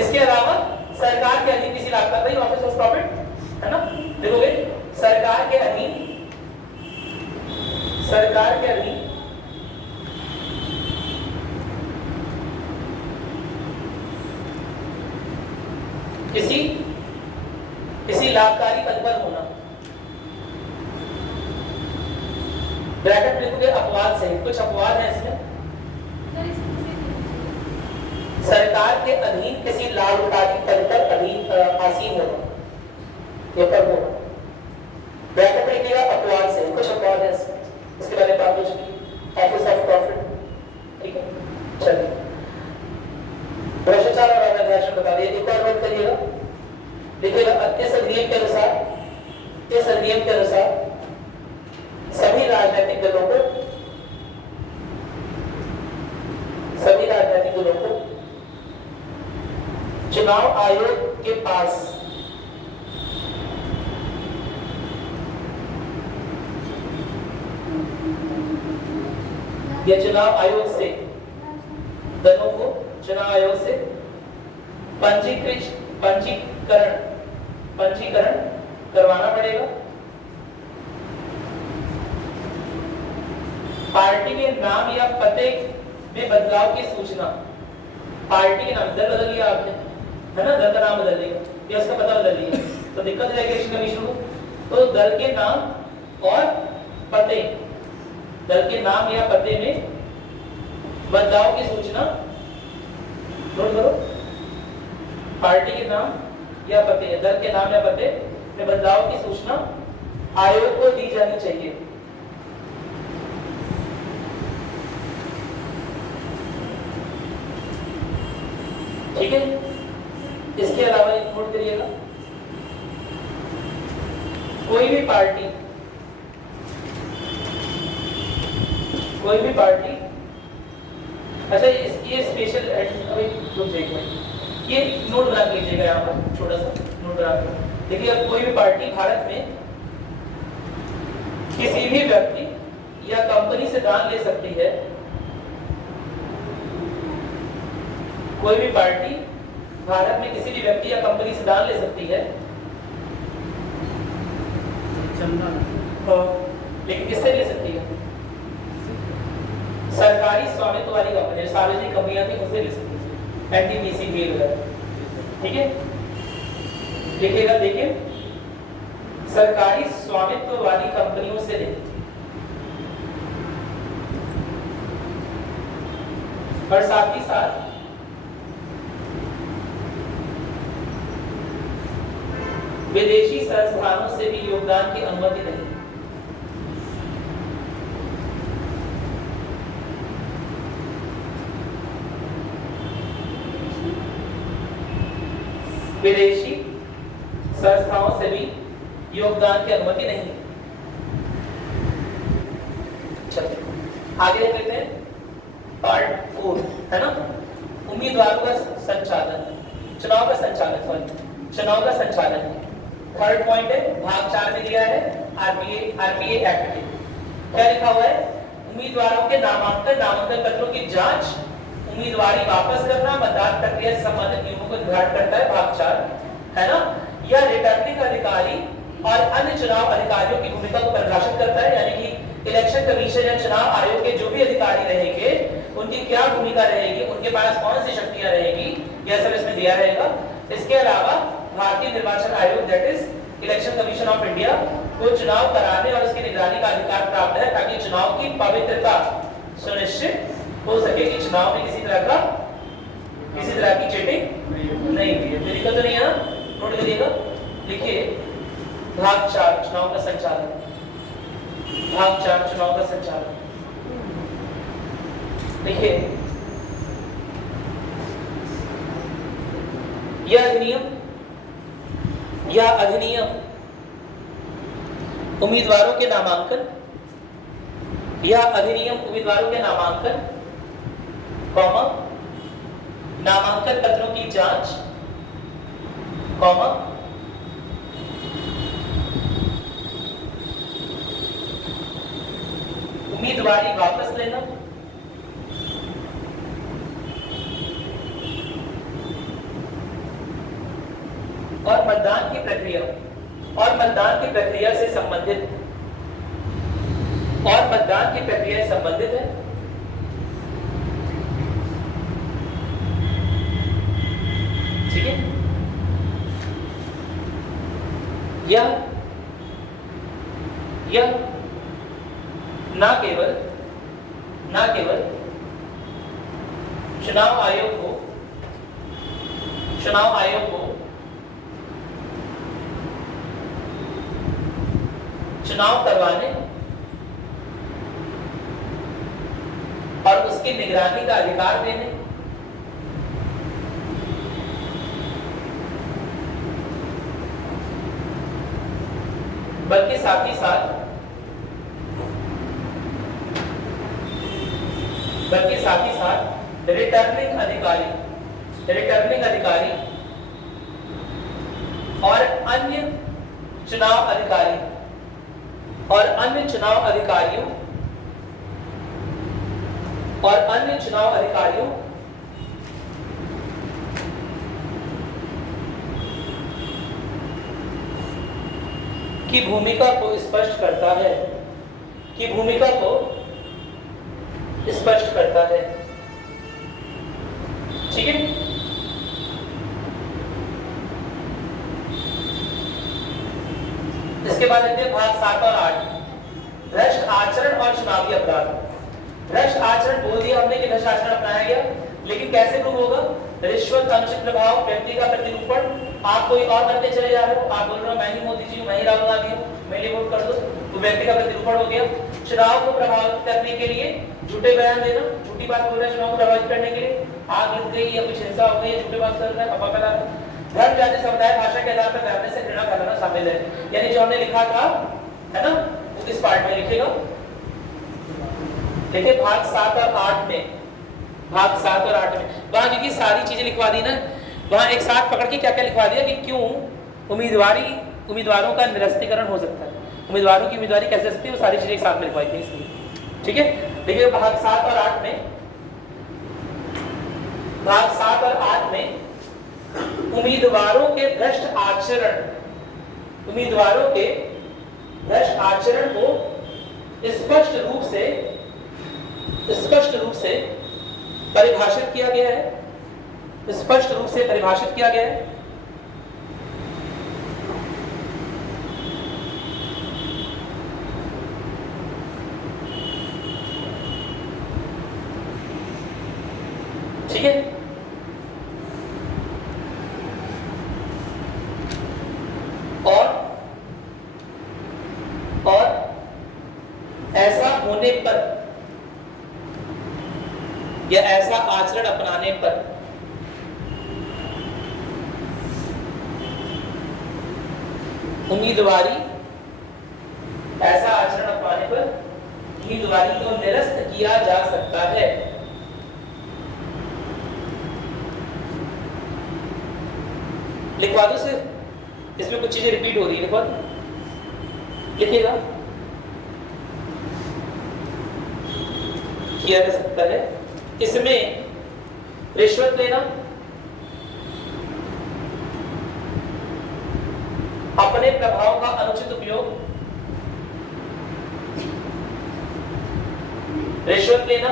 इसके अलावा सरकार के अधीन किसी लाभ का, भाई ऑफिस ऑफ प्रॉफिट है ना, देखोगे सरकार के अधीन, सरकार के अधीन किसी लाभकारी पद पर होना। ब्रैकेट में लिखोगे अपवाद से, कुछ अपवाद है इसमें। सरकार के अधीन किसी लाभकारी पद पर आसीन होना, ये पर होना। ब्रैकेट में लिखिएगा अपवाद से, कुछ अपवाद है इसमें, इसके बारे में बात कुछ ऑफिस ऑफ प्रॉफिट, ठीक है। चलिए, भ्रष्टाचार और अनाचार बता दिए। एक और नोट करिएगा, देखिएगा इस अधिनियम के अनुसार, इस अधिनियम के अनुसार सभी राजनीतिक दलों को, सभी राजनीतिक दलों को चुनाव आयोग के पास या चुनाव आयोग से, दलों को चुनाव आयोग से पंजीकरण करवाना पड़ेगा। पार्टी के नाम या पते में बदलाव की सूचना, पार्टी के नाम, दल बदल लिया आपने, है ना, दल का नाम बदल लिया या उसका पता बदल लिया, तो दिक्कत हो जाएगी इलेक्शन कमीशन को। तो दल के नाम और पते, दल के नाम या पते में बदलाव की सूचना, नोट करो, पार्टी के नाम या पते, दल के नाम या पते में बदलाव की सूचना आयोग को दी जानी चाहिए। ठीक है, इसके अलावा एक नोट करिएगा, कोई भी पार्टी अच्छा, ये स्पेशल ये नोट बना लीजिएगा, यहाँ पर छोटा सा नोट बना के देखिए। कोई भी पार्टी भारत में किसी भी व्यक्ति या कंपनी से दान ले सकती है, कोई भी पार्टी भारत में किसी भी व्यक्ति या कंपनी से दान ले सकती है, लेकिन किससे ले सकती है? सरकारी स्वामित्व वाली कंपनी, सार्वजनिक कंपनियां थी उनसे ले सकती है, एनटीपीसी भी वगैरह, ठीक है। लिखिएगा, देखिए, सरकारी स्वामित्व वाली कंपनियों से ले, और साथ ही साथ विदेशी संस्थानों से भी योगदान की अनुमति नहीं। विदेशी संस्थाओं से भी योगदान की अनुमति नहीं। चलिए आगे देखते हैं पार्ट 4, है ना, उम्मीदवारों का संचालन, चुनाव का संचालन। थर्ड पॉइंट है, भाग 4 में दिया है आरपीए एक्ट में क्या लिखा हुआ है, उम्मीदवारों के नामांकन पत्रों की जांच, उम्मीदवारी वापस करना, मतदान प्रक्रिया से संबंधित नियमों को निर्धारित करता है भाग 4, है ना। यह रिटर्निंग अधिकारी और अन्य चुनाव अधिकारियों की भूमिका को परिभाषित करता है, यानी कि इलेक्शन कमीशन या चुनाव आयोग के जो भी अधिकारी रहेंगे उनकी क्या भूमिका रहेगी, उनके पास कौन सी शक्तियां रहेगी, यह सब इसमें दिया रहेगा। इसके अलावा भारतीय निर्वाचन आयोग that is election commission of India को चुनाव कराने और उसकी निगरानी का अधिकार प्राप्त है ताकि चुनाव की पवित्रता सुनिश्चित हो सके, कि चुनाव में किसी तरह की चीटिंग नहीं हुई है। दिक्कत तो नहीं है, नोट करिएगा, लिखिए भाग 4 चुनाव का संचालन, भाग 4 चुनाव का संचालन देखिए, यह अधिनियम उम्मीदवारों के नामांकन, कॉमा नामांकन पत्रों की जांच, कॉमा उम्मीदवारी वापस लेना, और मतदान की प्रक्रिया से संबंधित है। ठीक है, यह ना केवल चुनाव आयोग को चुनाव करवाने और उसकी निगरानी का अधिकार देने, बल्कि साथ ही साथ रिटर्निंग अधिकारी और अन्य चुनाव अधिकारियों की भूमिका को स्पष्ट करता है। ठीक है, इसके बाद देखते हैं भाग 7 और 8, भ्रष्ट आचरण और चुनावी अपराध। भ्रष्ट आचरण बोल दिया हमने कि भ्रष्ट आचरण अपनाया गया, लेकिन कैसे प्रूव होगा, रिश्वत, अनुचित प्रभाव, व्यक्ति का प्रतिरूपण, आप कोई और बनते चले जा रहे हो, आप बोल रहे हो मैं ही मोदी जी हूं, मैं ही राहुल गांधी हूं, मेरे लिए वोट कर दो, तो व्यक्ति का प्रतिरूपण हो गया। चुनाव को प्रभावित करने के लिए झूठे बयान देना, झूठी बात बोल रहा है चुनाव को प्रभावित करने के लिए, आग लग गई या कुछ हिंसा हो गई, झूठे बात कर रहा है, अफवाह फैला रहा है। धर्म, जाति, समुदाय, भाषा के आधार पर व्यापने से घृणा करना शामिल है, यानी जो हमने लिखा था, है ना, वो इस पार्ट में लिखेगा। देखिए भाग 7 और 8 में, वहां क्योंकि सारी चीजें लिखवा दी ना, वहां एक साथ पकड़ के क्या क्या लिखवा दिया कि क्यों उम्मीदवारों का निरस्तीकरण हो सकता है, उम्मीदवारों की उम्मीदवारी कैसे सकती है, वो सारी चीजें एक साथ में लिखवाई थी इसलिए। ठीक है, देखिए भाग 7 और 8 में उम्मीदवारों के भ्रष्ट आचरण को स्पष्ट रूप से परिभाषित किया गया है, ठीक है। और ऐसा होने पर या ऐसा आचरण अपनाने पर उम्मीदवारी, ऐसा आचरण अपनाने पर उम्मीदवारी को निरस्त किया जा सकता है। लिखवा दो सिर्फ, इसमें कुछ चीजें रिपीट हो रही है, लिखवा दो, लिखिएगा। किया जा सकता है। इसमें रिश्वत लेना, अपने प्रभाव का अनुचित उपयोग, रिश्वत लेना,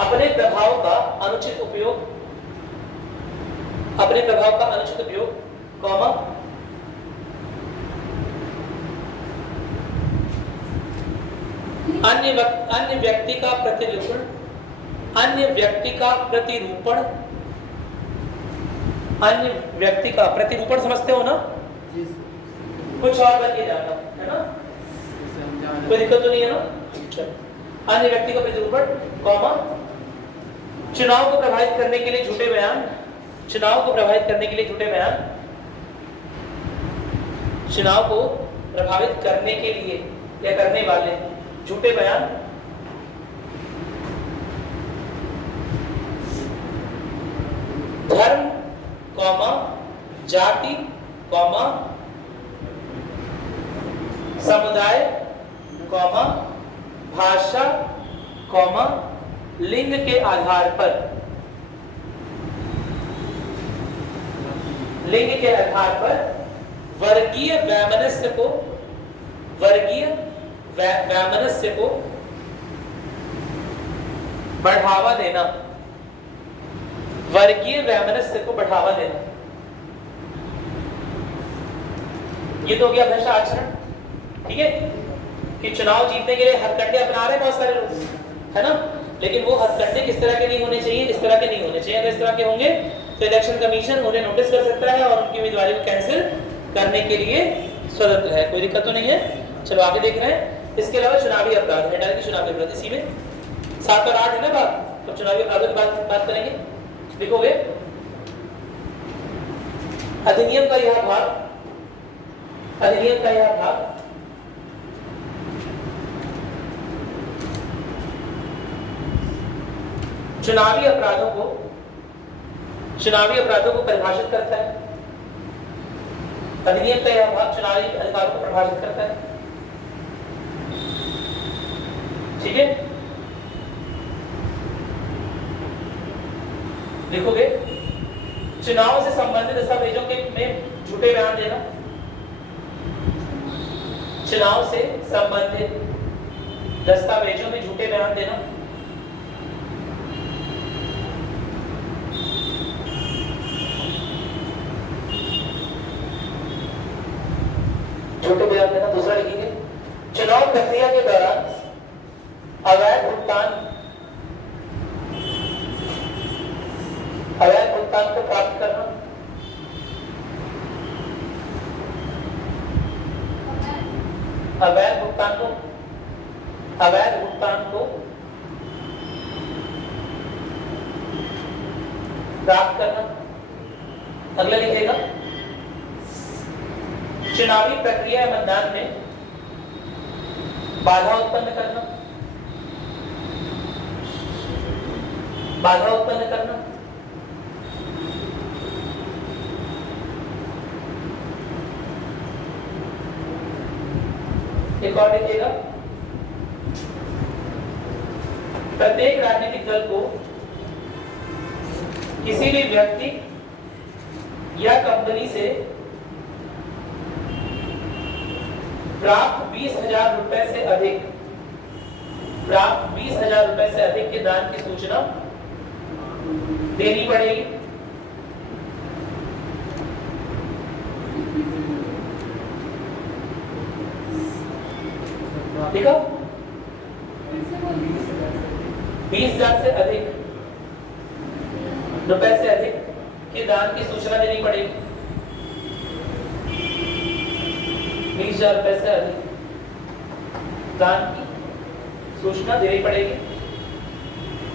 अपने प्रभाव का अनुचित उपयोग, अपने प्रभाव का अनुचित उपयोग, कॉमा, अन्य व्यक्ति का प्रतिरूपण, अन्य व्यक्ति का प्रतिरूपण, अन्य व्यक्ति का प्रतिरूपण समझते हो ना? कुछ और बन के जाना है ना, कोई दिक्कत तो नहीं है ना? चलो, अन्य व्यक्ति का प्रतिरूपण, कॉमा, चुनाव को प्रभावित करने के लिए झूठे बयान, चुनाव को प्रभावित करने के लिए झूठे बयान, चुनाव को प्रभावित करने के लिए या करने वाले झूठे बयान, धर्म, कॉमा, जाति, कॉमा, समुदाय, कॉमा, भाषा, कॉमा, लिंग के आधार पर, लिंग के आधार पर वर्गीय वैमनस्य को, वर्गीय वैमनस्य को बढ़ावा देना, वर्गीय वैमनस्य को बढ़ावा देना। ये तो हो गया भ्रष्ट आचरण, ठीक है, कि चुनाव जीतने के लिए हथकंडे अपना रहे बहुत सारे लोग, है ना, लेकिन वो हथकंडे किस तरह के नहीं होने चाहिए, इस तरह के नहीं होने चाहिए। अगर इस तरह के होंगे तो इलेक्शन कमीशन उन्हें नोटिस कर सकता है और उनकी उम्मीदवारी को कैंसिल करने के लिए स्वतंत्र है, कोई दिक्कत तो नहीं है। चलो आगे देख रहे हैं। इसके अलावा चुनावी अपराध, हेड डालेंगे चुनावी अपराध, इसी में 7 और 8 है ना बात, तो चुनावी अपराधों की बात करेंगे। लिखोगे अधिनियम का यह भाग, अधिनियम का यह भाग चुनावी अपराधों को परिभाषित करता है। अधिनियम का यह भाग चुनावी अधिकारों को परिभाषित करता है, ठीक है। लिखोगे चुनाव से संबंधित दस्तावेजों के में झूठे बयान देना, चुनाव से संबंधित दस्तावेजों में झूठे बयान देना, झूठे बयान देना। दूसरा लिखेंगे चुनाव प्रक्रिया के दौरान अवैध भुगतान को प्राप्त करना, अवैध भुगतान को प्राप्त करना। अगला लिखेगा चुनावी प्रक्रिया मतदान में बाधा उत्पन्न करना, बाधा उत्पन्न करना। एक और लिखिएगा प्रत्येक राजनीतिक दल को किसी भी व्यक्ति या कंपनी से प्राप्त 20,000 रुपए से अधिक, प्राप्त 20,000 रुपए से अधिक के दान की सूचना देनी पड़ेगी। देखो 20,000 से अधिक रुपए से अधिक के दान की सूचना देनी पड़ेगी। 20,000 रुपए से अधिक दान की सूचना देनी पड़ेगी।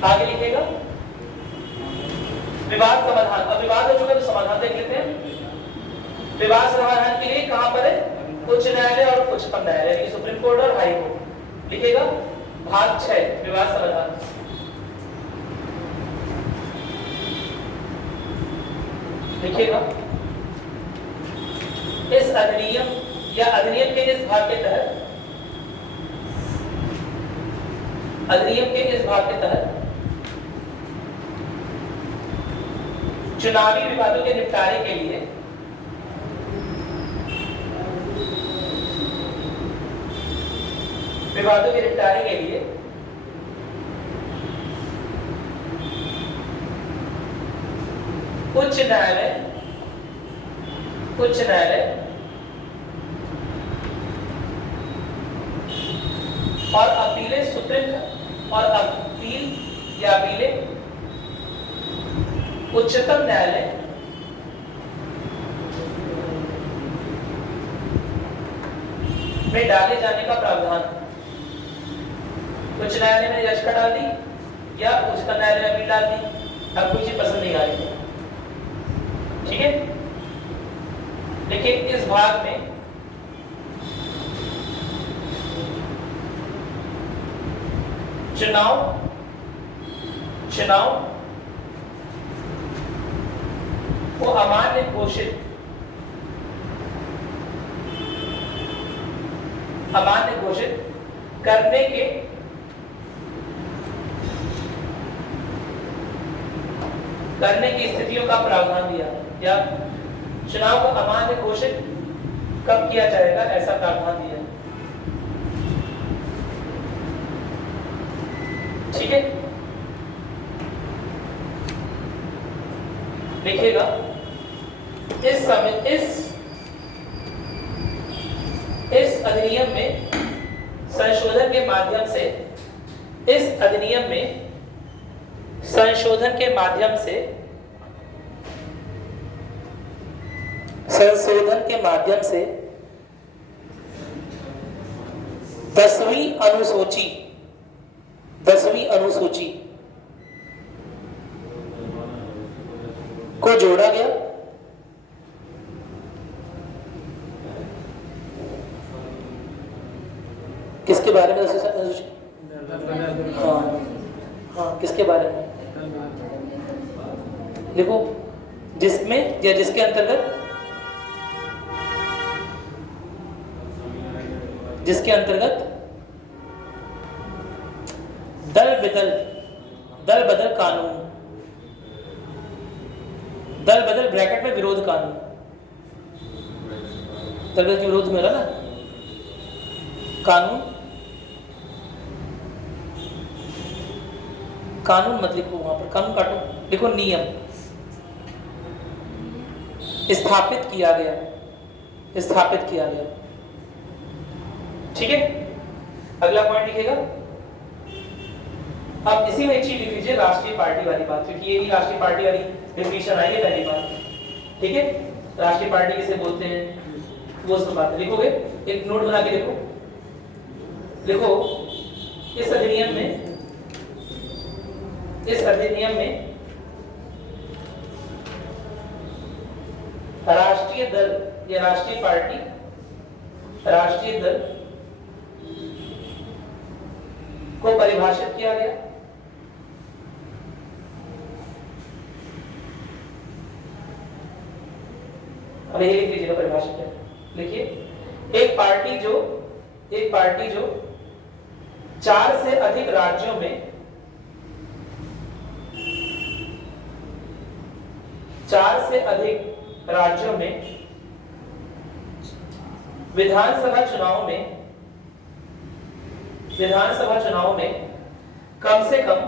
आगे लिखेगा विवाद समाधान। अब विवाद हो चुका तो समाधान देख लेते हैं। विवाद समाधान के लिए कहां पर है, उच्च न्यायालय और उच्चतम न्यायालय यानी सुप्रीम कोर्ट और हाई कोर्ट। लिखेगा भाग 6 विवाद समाधान। लिखिएगा इस अधिनियम या अधिनियम के इस भाग के तहत, अधिनियम के इस भाग के तहत चुनावी विवादों के निपटारे के लिए उच्च न्यायालय और अपीलें उच्चतम न्यायालय में डाले जाने का प्रावधान। उच्च न्यायालय में याचिका डाल दी या उच्चतम न्यायालय में अपील डाल दी, अब कोई चीज पसंद नहीं आ रही, ठीक है। देखिए इस भाग में चुनाव को अमान्य घोषित करने की स्थितियों का प्रावधान दिया, या चुनाव को अमान्य घोषित कब किया जाएगा ऐसा प्रावधान दिया, ठीक है। देखिएगा इस अधिनियम में संशोधन के माध्यम से, इस अधिनियम में संशोधन के माध्यम से 10वीं अनुसूची को जोड़ा गया। किसके बारे में? हाँ, किसके बारे में? देखो जिसमें या जिसके अंतर्गत दल बदल ब्रैकेट में विरोध कानून, दल बदल के विरोध में रहा ना कानून मत लिखो, वहां पर कानून काटो, लिखो नियम स्थापित किया गया, ठीक है। अगला पॉइंट लिखेगा। अब इसी में एक चीज लिख लीजिए, राष्ट्रीय पार्टी वाली बात, क्योंकि ये भी राष्ट्रीय पार्टी वाली डेफिनेशन आई है पहली बार, ठीक है। राष्ट्रीय पार्टी किसे बोलते हैं वो सब बात लिखोगे, एक नोट बना के लिखो। इस अधिनियम में राष्ट्रीय दल या राष्ट्रीय दल को परिभाषित किया गया। अब ये लिख लीजिएगा परिभाषित है। लिखिए एक पार्टी जो 4 से अधिक राज्यों में विधानसभा चुनाव में कम से कम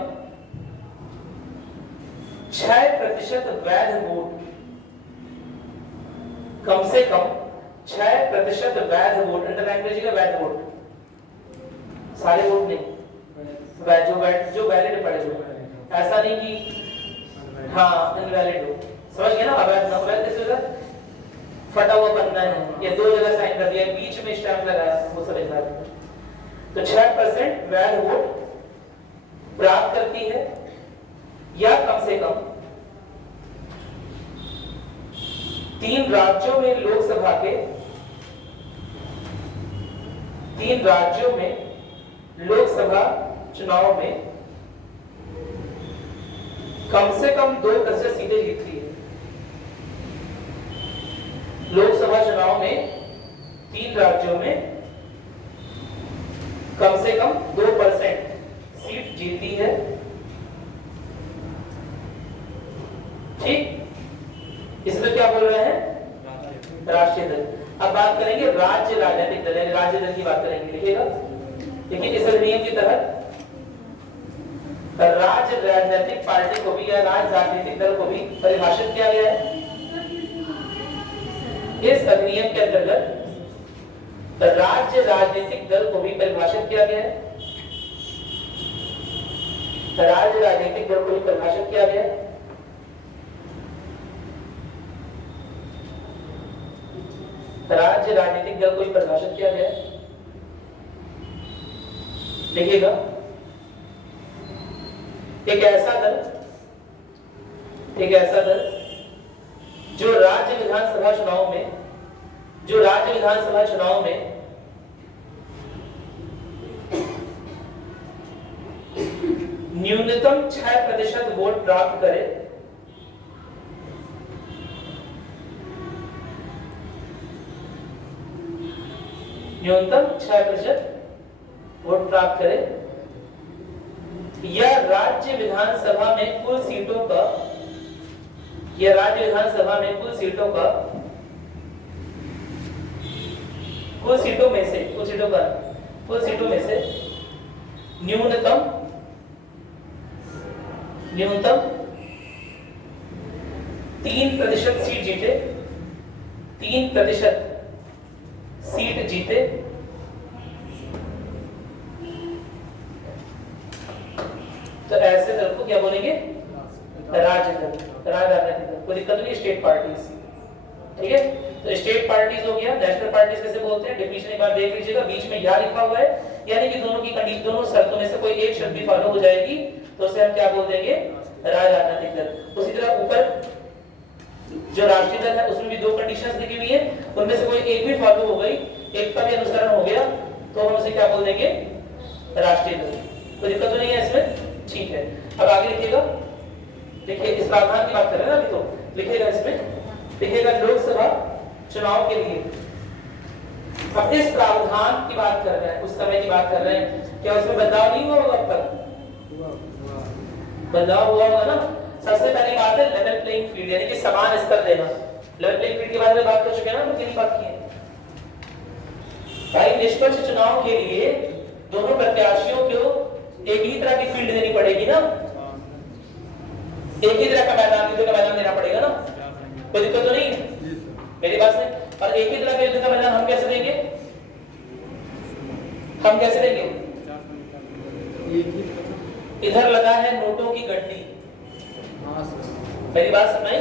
6% वैध वोट, अंडर लैंग्वेज का वैध वोट, सारे वोट नहीं, जो वैलिड पड़े, जो ऐसा नहीं कि हाँ इनवैलिड हो, समझ गए ना। अवैध ना अवैध कैसे होगा, फटा हुआ बनना है या 2 जगह साइन कर दिया, बीच में स्टैम्प लगाया, वो सब एक। तो 6% वैध वोट प्राप्त करती है, या कम से कम 3 राज्यों में लोकसभा के 3 राज्यों में लोकसभा चुनाव में कम से कम 2% सीटें जीतती है। लोकसभा चुनाव में 3 राज्यों में कम से कम 2% सीट जीती है। ठीक, इसमें क्या बोल रहे हैं? राष्ट्रीय दल। अब बात करेंगे राज्य राजनीतिक दल, राज्य दल की बात करेंगे। लिखिएगा, लेकिन इस अधिनियम के तहत राज्य राजनीतिक पार्टी को भी या राज्य राजनीतिक दल को भी परिभाषित किया गया है। इस अधिनियम के अंतर्गत राज्य राजनीतिक दल को भी परिभाषित किया गया है। राज्य राजनीतिक दल को भी परिभाषित किया गया है। राज्य राजनीतिक दल को भी परिभाषित किया गया है। देखिएगा, एक ऐसा दल जो राज्य विधानसभा चुनाव में न्यूनतम 6% वोट प्राप्त करे, न्यूनतम 6% वोट प्राप्त करे, या राज्य विधानसभा में कुल सीटों का न्यूनतम 3% सीट जीते, तो ऐसे दल को क्या बोलेंगे? राज्य दल, राजनीतिक दल। कोई दिक्कत नहीं, स्टेट पार्टीज। ठीक है, तो स्टेट पार्टीज हो गया। नेशनल पार्टीज कैसे बोलते हैं? डेफिनेशन एक बार देख लीजिएगा, बीच में या लिखा हुआ है, यानी कि दोनों की कंडीशन, दोनों शर्तों में से कोई एक शर्त भी फॉलो हो जाएगी तो उसे हम क्या बोल देंगे? राजनीतिक दल। उसी तरह ऊपर जो राष्ट्रीय दल है उसमें भी 2 कंडीशंस लिखी हुई है, उनमें से कोई एक भी फॉलो हो गई, एक का भी अनुसरण हो गया, तो हम उसे क्या बोल देंगे? राष्ट्रीय दल। कोई दिक्कत तो नहीं है इसमें? ठीक है, अब आगे लिखिएगा। देखिए, इस प्रावधान की बात कर रहे हैं ना अभी, तो लिखिएगा इसमें, लिखिएगा लोकसभा चुनाव के लिए। अब इस प्रावधान की बात कर रहे हैं, उस समय की बात कर रहे हैं, क्या उसमें बदलाव नहीं हुआ होगा? अब तक बदलाव हुआ होगा ना। सबसे पहली बात है लेवल प्लेइंग फील्ड, यानी कि समान स्तर देना। लेवल प्लेइंग फील्ड के बारे में बात कर चुके हैं ना, कितनी बात की है भाई? निष्पक्ष चुनाव के लिए दोनों प्रत्याशियों को एक ही तरह की फील्ड देनी पड़ेगी ना, एक ही तरह का मैदान, युद्ध का मैदान देना पड़ेगा ना। कोई दिक्कत तो नहीं? मेरी बात नहीं। और एक ही तरह का युद्ध का मैदान हम कैसे देंगे? इधर लगा है नोटों की गड्डी। मेरी बात सुनाई?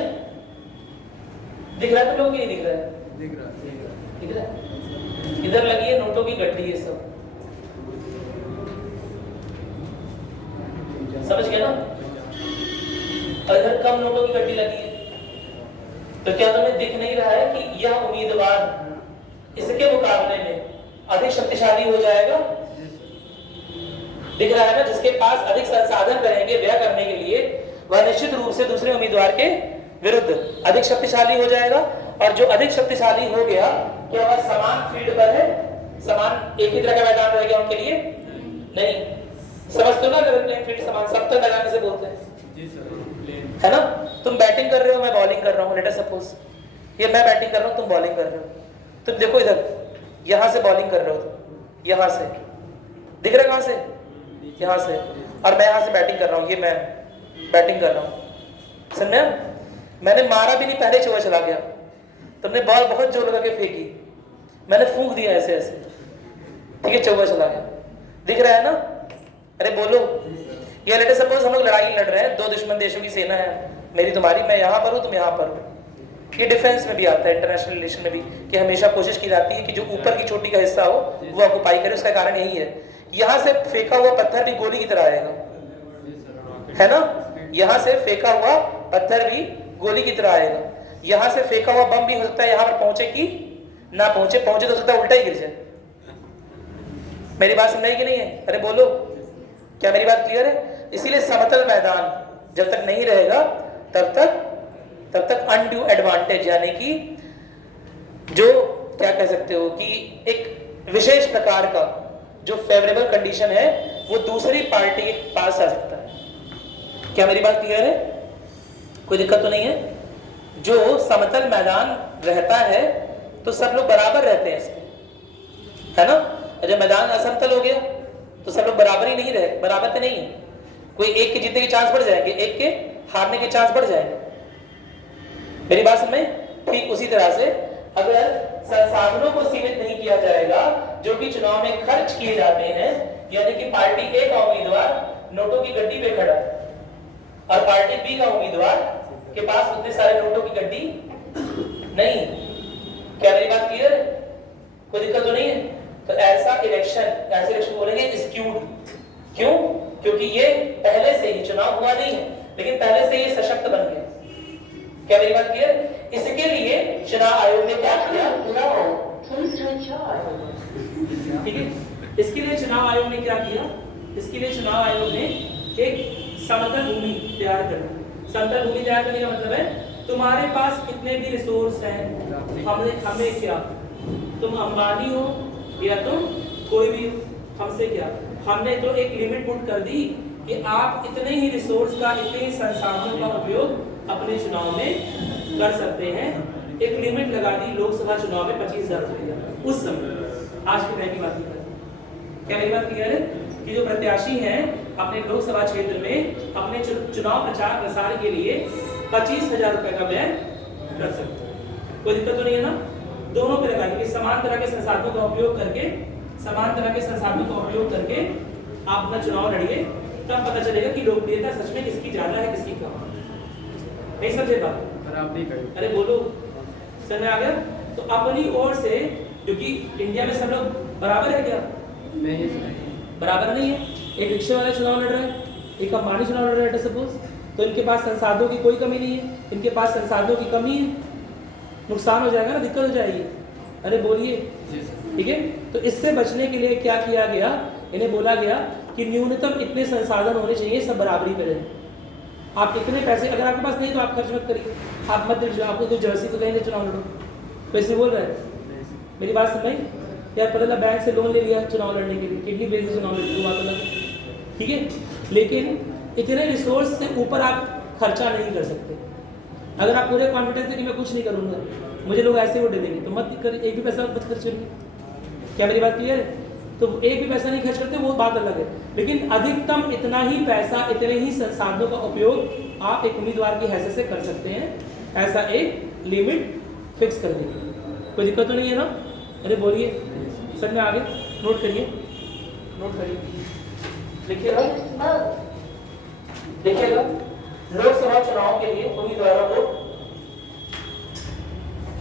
दिख रहा है तुम लोगों को? नहीं दिख रहा है? दिख रहा है। इधर लगी है नोटों की गड्डी, ये सब समझ गए ना? और इधर कम नोटों की गड्डी लगी है, तो क्या तुम्हें दिख नहीं रहा है कि यह उम्मीदवार इसके मुकाबले में अधिक शक्तिशाली हो जाएगा? दिख रहा है ना? जिसके पास अधिक संसाधन रहेंगे व्यय करने के लिए, वह निश्चित रूप से दूसरे उम्मीदवार के विरुद्ध अधिक शक्तिशाली हो जाएगा। और जो अधिक शक्तिशाली हो गया, क्या वह समान फील्ड पर है? समान एक ही तरह का मैदान रहेगा उनके लिए? नहीं। समझ तो ना, लेवल प्लेइंग फील्ड समान सब तो मैदान से बोलते हैं, है ना? तुम बैटिंग कर रहे हो, मैं बॉलिंग कर रहा हूँ, लेट अस सपोज ये मैं बैटिंग कर रहा हूँ, तुम बॉलिंग कर रहे हो। तुम देखो इधर, यहां से बॉलिंग कर रहे हो, यहां से दिख रहा है, कहां से? यहां से। और मैं यहां से बैटिंग कर रहा हूँ, ये मैं बैटिंग कर रहा हूँ, सुनने? मैंने मारा भी नहीं, पहले चौका चला गया। तुमने बॉल बहुत जोर लगा के फेंकी, मैंने फूंक दिया ऐसे ऐसे, ठीक है, चौका चला गया। दिख रहा है ना? अरे बोलो। या लेट अस सपोज हम लोग लड़ाई लड़ रहे हैं, 2 दुश्मन देशों की सेना है, मेरी तुम्हारी, मैं यहाँ पर हूँ, तुम यहाँ पर हो। ये डिफेंस में भी आता है, इंटरनेशनल रिलेशन में भी, कि हमेशा कोशिश की जाती है कि जो ऊपर की चोटी का हिस्सा हो वो ऑक्युपाई करे। उसका कारण यही है, यहाँ से फेंका हुआ पत्थर भी गोली की तरह आएगा, है ना? यहाँ से फेंका हुआ पत्थर भी गोली की तरह आएगा। यहाँ से फेंका हुआ बम भी हो सकता है यहाँ पर पहुंचे कि ना पहुंचे, पहुंचे तो सकता है उल्टा ही गिर जाए। मेरी बात समझ कि नहीं है? अरे बोलो, क्या मेरी बात क्लियर है? इसीलिए समतल मैदान जब तक नहीं रहेगा तब तक अनड्यू एडवांटेज, यानी कि जो क्या कह सकते हो कि एक विशेष प्रकार का जो फेवरेबल कंडीशन है वो दूसरी पार्टी के पास आ सकता है। क्या मेरी बात क्लियर है? कोई दिक्कत तो नहीं है? जो समतल मैदान रहता है तो सब लोग बराबर रहते हैं इसमें, है ना? जब मैदान असमतल हो गया तो सब लोग बराबर ही नहीं रहे, बराबर तो नहीं है। कोई एक के जीतने के चांस बढ़ जाएंगे, एक के हारने के चांस बढ़ जाएंगे। मेरी बात समझ? ठीक उसी तरह से अगर संसाधनों को सीमित नहीं किया जाएगा जो कि चुनाव में खर्च किए जाते हैं, यानी कि पार्टी ए का उम्मीदवार नोटों की गड्डी पे खड़ा है और पार्टी बी का उम्मीदवार के पास उतने सारे नोटों की गड्डी नहीं। क्या मेरी बात क्लियर है? कोई दिक्कत तो नहीं है? तो ऐसे इलेक्शन बोलेंगे स्क्यूड। क्यों? क्योंकि ये पहले से ही चुनाव हुआ नहीं है, लेकिन पहले से ये सशक्त बन गया। क्या मेरी बात क्लियर? इसके लिए चुनाव आयोग ने क्या किया? ठीक है, इसके लिए चुनाव आयोग ने क्या किया? इसके लिए चुनाव आयोग ने एक समतल भूमि तैयार कर दी। समतल भूमि तैयार करने का मतलब है तुम्हारे पास कितने भी रिसोर्स हैं, हमें क्या, तुम अंबानी हो या तुम कोई भी हो, हमसे क्या? हमने तो एक लिमिट पुट कर दी कि आप इतने ही रिसोर्स का, इतने ही संसाधनों का उपयोग अपने चुनाव में कर सकते हैं। एक लिमिट लगा दी लोकसभा चुनाव में 25,000 रुपये उस समय। आज के टाइम की बात नहीं करती। क्या मेरी बात क्लियर है? कि जो प्रत्याशी हैं अपने लोकसभा क्षेत्र में अपने चुनाव प्रचार प्रसार के लिए 25,000 रुपये का व्यय कर सकते हैं। कोई दिक्कत तो नहीं है ना? दोनों पे लगा दी, समान तरह के संसाधनों का उपयोग करके, समान तरह के संसाधनों का उपयोग करके आप अपना चुनाव लड़िए, तब पता चलेगा कि लोकप्रियता सच में किसकी ज्यादा है, किसकी कम। नहीं समझे बात? अरे बोलो, समझ में आ गया? तो अपनी ओर से, क्योंकि इंडिया में सब लोग बराबर है क्या? नहीं, बराबर नहीं है। एक रिक्शे वाला चुनाव लड़ रहा है, एक अंबानी चुनाव लड़ रहा है सपोज, तो इनके पास संसाधनों की कोई कमी नहीं है, इनके पास संसाधनों की कमी है, नुकसान हो जाएगा ना, दिक्कत हो जाएगी। अरे बोलिए, ठीक है? तो इससे बचने के लिए क्या किया गया? इन्हें बोला गया कि न्यूनतम इतने संसाधन होने चाहिए, सब बराबरी पे रहे। आप इतने पैसे अगर आपके पास नहीं तो आप खर्च मत करिए, आप मत दीजिए, आपको तो जर्सी तो कहीं चुनाव लड़ो, वैसे बोल रहे हैं। मेरी बात समझ? यार पहले बैंक से लोन ले लिया चुनाव लड़ने के लिए, कितनी बेसिस चुनाव लड़ने की बात अलग, ठीक है? लेकिन इतने रिसोर्स से ऊपर आप खर्चा नहीं कर सकते। अगर आप पूरे कॉन्फिडेंस है कि मैं कुछ नहीं करूंगा, मुझे लोग ऐसे वोट दे देंगे, तो मत कर, एक भी पैसा मत खर्च करिए। क्या मेरी बात क्लियर है? तो एक भी पैसा नहीं खर्च करते, वो बात अलग है, लेकिन अधिकतम इतना ही पैसा, इतने ही संसाधनों का उपयोग आप एक उम्मीदवार की हैसियत से कर सकते हैं। ऐसा एक लिमिट फिक्स कर दीजिए। कोई दिक्कत तो नहीं है ना? अरे बोलिए, सर में आगे नोट करिए, नोट करिए, लिखिएगा, देखिएगा। लोकसभा चुनाव के लिए उम्मीदवारों को,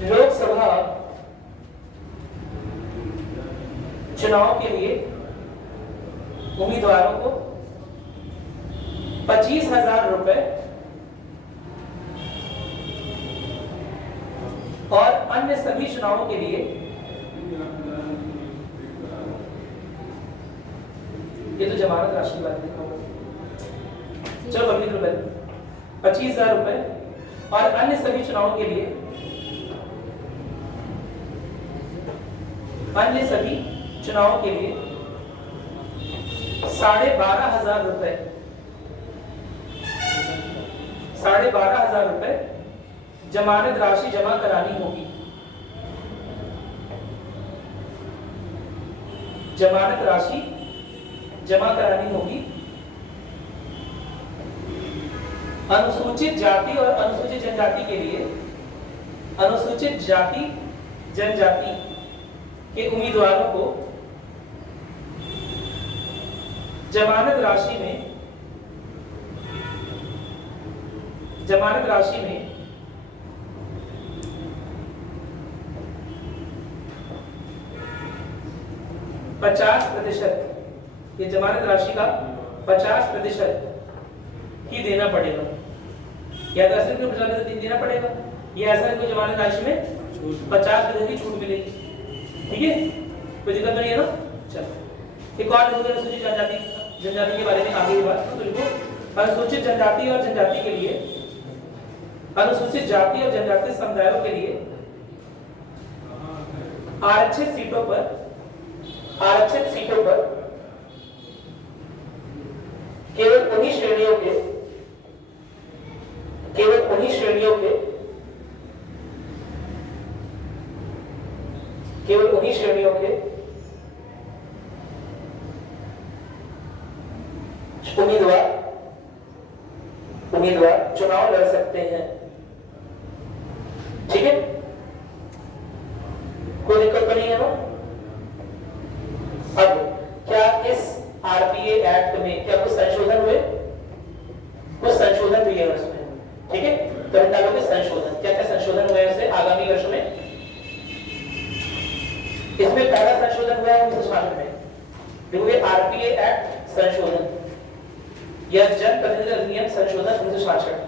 लोकसभा चुनाव के लिए उम्मीदवारों को 25,000 रुपए और अन्य सभी चुनावों के लिए, ये तो जमानत राशि की बात है, चलो अभी रुपए 25,000 रुपए और अन्य सभी चुनावों के लिए, अन्य सभी चुनावों के लिए 12,500 रुपए, 12,500 रुपए जमानत राशि जमा करानी होगी। जमानत राशि जमा करानी होगी। अनुसूचित जाति और अनुसूचित जनजाति के लिए, अनुसूचित जाति जनजाति के उम्मीदवारों को जमानत राशि में 50%, ये जमानत राशि का 50% ही देना पड़ेगा, या 10% देना पड़ेगा, या ऐसा है कोई जमानत राशि में 50% की छूट मिलेगी। ठीक है, कोई दिक्कत नहीं है ना? चलो, एक और लिखोगे अनुसूचित जनजाति जनजाति के बारे में आगे की बात तो लिखो अनुसूचित जनजाति और जनजाति के लिए, अनुसूचित जाति और जनजाति समुदायों के लिए आरक्षित सीटों पर केवल उन्हीं श्रेणियों के उम्मीदवार चुनाव लड़ सकते हैं। ठीक है, कोई दिक्कत तो नहीं है ना? अब क्या इस आरपीए एक्ट में क्या कुछ संशोधन हुए? कुछ संशोधन हुए हैं उसमें। ठीक है, तो इन डालोगे संशोधन, क्या क्या संशोधन हुए हैं आगामी वर्ष में? इसमें पहला संशोधन हुआ है 1966 में, देखोगे आरपीए एक्ट संशोधन या जनप्रतिनिधि अधिनियम संशोधन 1966।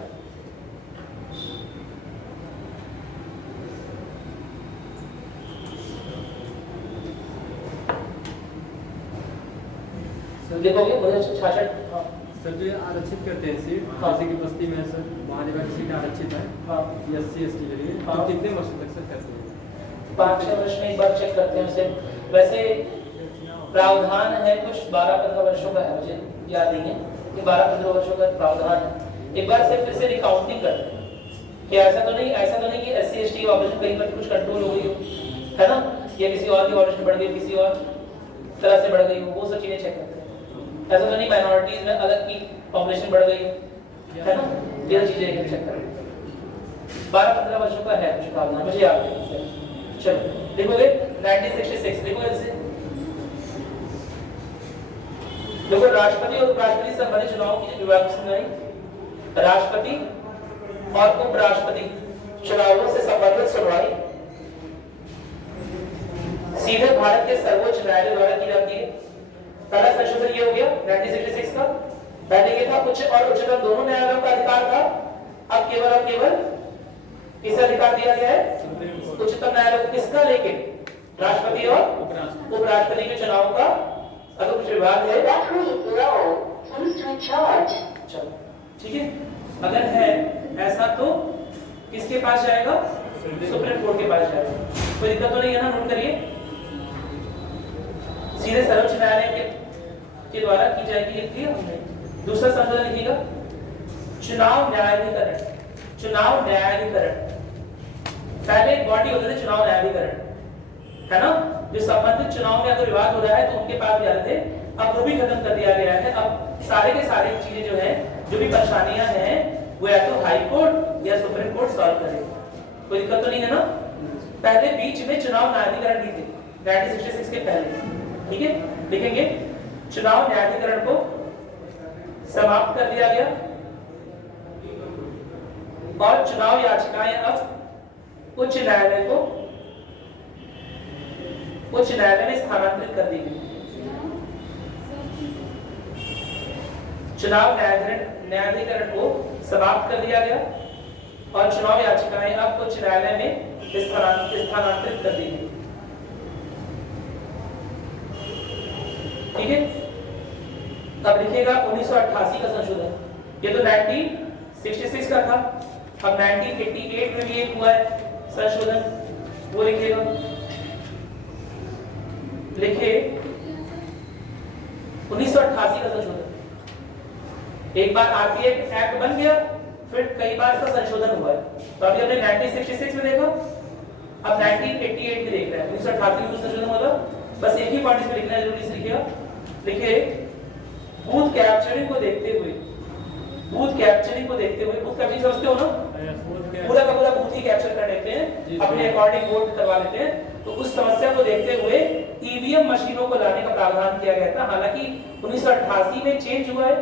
देखोगे 1966। हाँ सर, जो आरक्षित करते हैं सीट, हाँ। जैसे कि बस्ती में सर वहाँ जगह सीट आरक्षित है हाँ SC ST के लिए, हाँ। तो कितने वर्ष तक सर करते हैं? 5-6 वर्ष में एक बार चेक करते हैं उसे। वैसे प्रावधान है कुछ 12-15 वर्षों का है, मुझे याद नहीं है कि 12-15 वर्षों का प्रावधान है। एक बार से फिर से रिकाउंटिंग करते हैं कि ऐसा तो नहीं कि SC ST की ऑपरेशन कहीं पर कुछ कंट्रोल हो गई हो, है ना, या किसी और की ऑपरेशन बढ़ गई, किसी और तरह से बढ़ गई हो, वो सब चीजें चेक करते हैं। ऐसा तो नहीं माइनॉरिटीज में अलग की पॉपुलेशन बढ़ गई है ना, ये चीजें चेक करें। 12-15 वर्षों का है कुछ प्रावधान, मुझे याद है। चलो देखोगे 1966 देखोगे इसे, देखो राष्ट्रपति और उपराष्ट्रपति संबंधित चुनाव की विभाग सुनवाई, राष्ट्रपति और उपराष्ट्रपति चुनावों से संबंधित सुनवाई सीधे भारत के सर्वोच्च न्यायालय द्वारा की जाती है। पहला संशोधन ये हो गया 1966 का। पहले ये था उच्च और उच्चतम दोनों न्यायालयों का अधिकार था, अब केवल और केवल किसे अधिकार दिया गया है? उच्चतम न्यायालय को। किसका? लेकिन राष्ट्रपति और उपराष्ट्रपति के चुनाव का अगर कुछ विवाद है, चलो ठीक है, अगर है ऐसा तो किसके पास जाएगा? सुप्रीम कोर्ट के पास जाएगा। कोई दिक्कत तो नहीं है ना? नोट करिए, सीधे सर्वोच्च न्यायालय के द्वारा की जाएगी। लिख दिया हमने। दूसरा संशोधन लिखिएगा, चुनाव न्यायाधिकरण। चुनाव न्यायाधिकरण पहले एक बॉडी होती थी, चुनाव न्यायाधिकरण, है ना, जो संबंधित चुनाव में अगर विवाद हो रहा है तो उनके पास जाते थे। अब वो भी खत्म कर दिया गया है। अब सारे के सारे चीजें जो है, जो भी परेशानियां हैं, वो या तो हाई कोर्ट या सुप्रीम कोर्ट सॉल्व करेगा। कोई दिक्कत तो नहीं है ना? पहले बीच में चुनाव न्यायाधिकरण भी थे 1966 के पहले। ठीक है, लिखेंगे चुनाव न्यायाधिकरण को समाप्त कर दिया गया और चुनाव याचिकाएं अब उच्च न्यायालय में स्थानांतरित कर दी गई। चुनाव न्यायाधिकरण को समाप्त कर दिया गया और चुनाव याचिकाएं अब उच्च न्यायालय में स्थानांतरित कर दी गई। ठीक है, अब लिखिएगा 1988 का संशोधन। ये तो 1966 का था, अब 1988 में भी एक हुआ है संशोधन, वो लिखिएगा। लिखिए 1988 का संशोधन। एक बार आरपीए एक्ट बन गया, फिर कई बार इसका संशोधन हुआ है। तो अभी हमने 1966 में देखा, अब 1988 में देख रहे हैं। 1988 में संशोधन हुआ था। बस एक ही पॉइंट इसमें लिखना है, जरूरी से लिखिएगा। लिखिए बूथ कैप्चरिंग को देखते हुए, बूथ कैप्चरिंग समझते हो ना? पूरा का पूरा बूथ ही कैप्चर कर लेते हैं, अपने अकॉर्डिंग वोट करवा लेते हैं। तो उस समस्या को देखते हुए ईवीएम मशीनों को लाने का प्रावधान किया गया था। हालांकि 1988 में चेंज हुआ है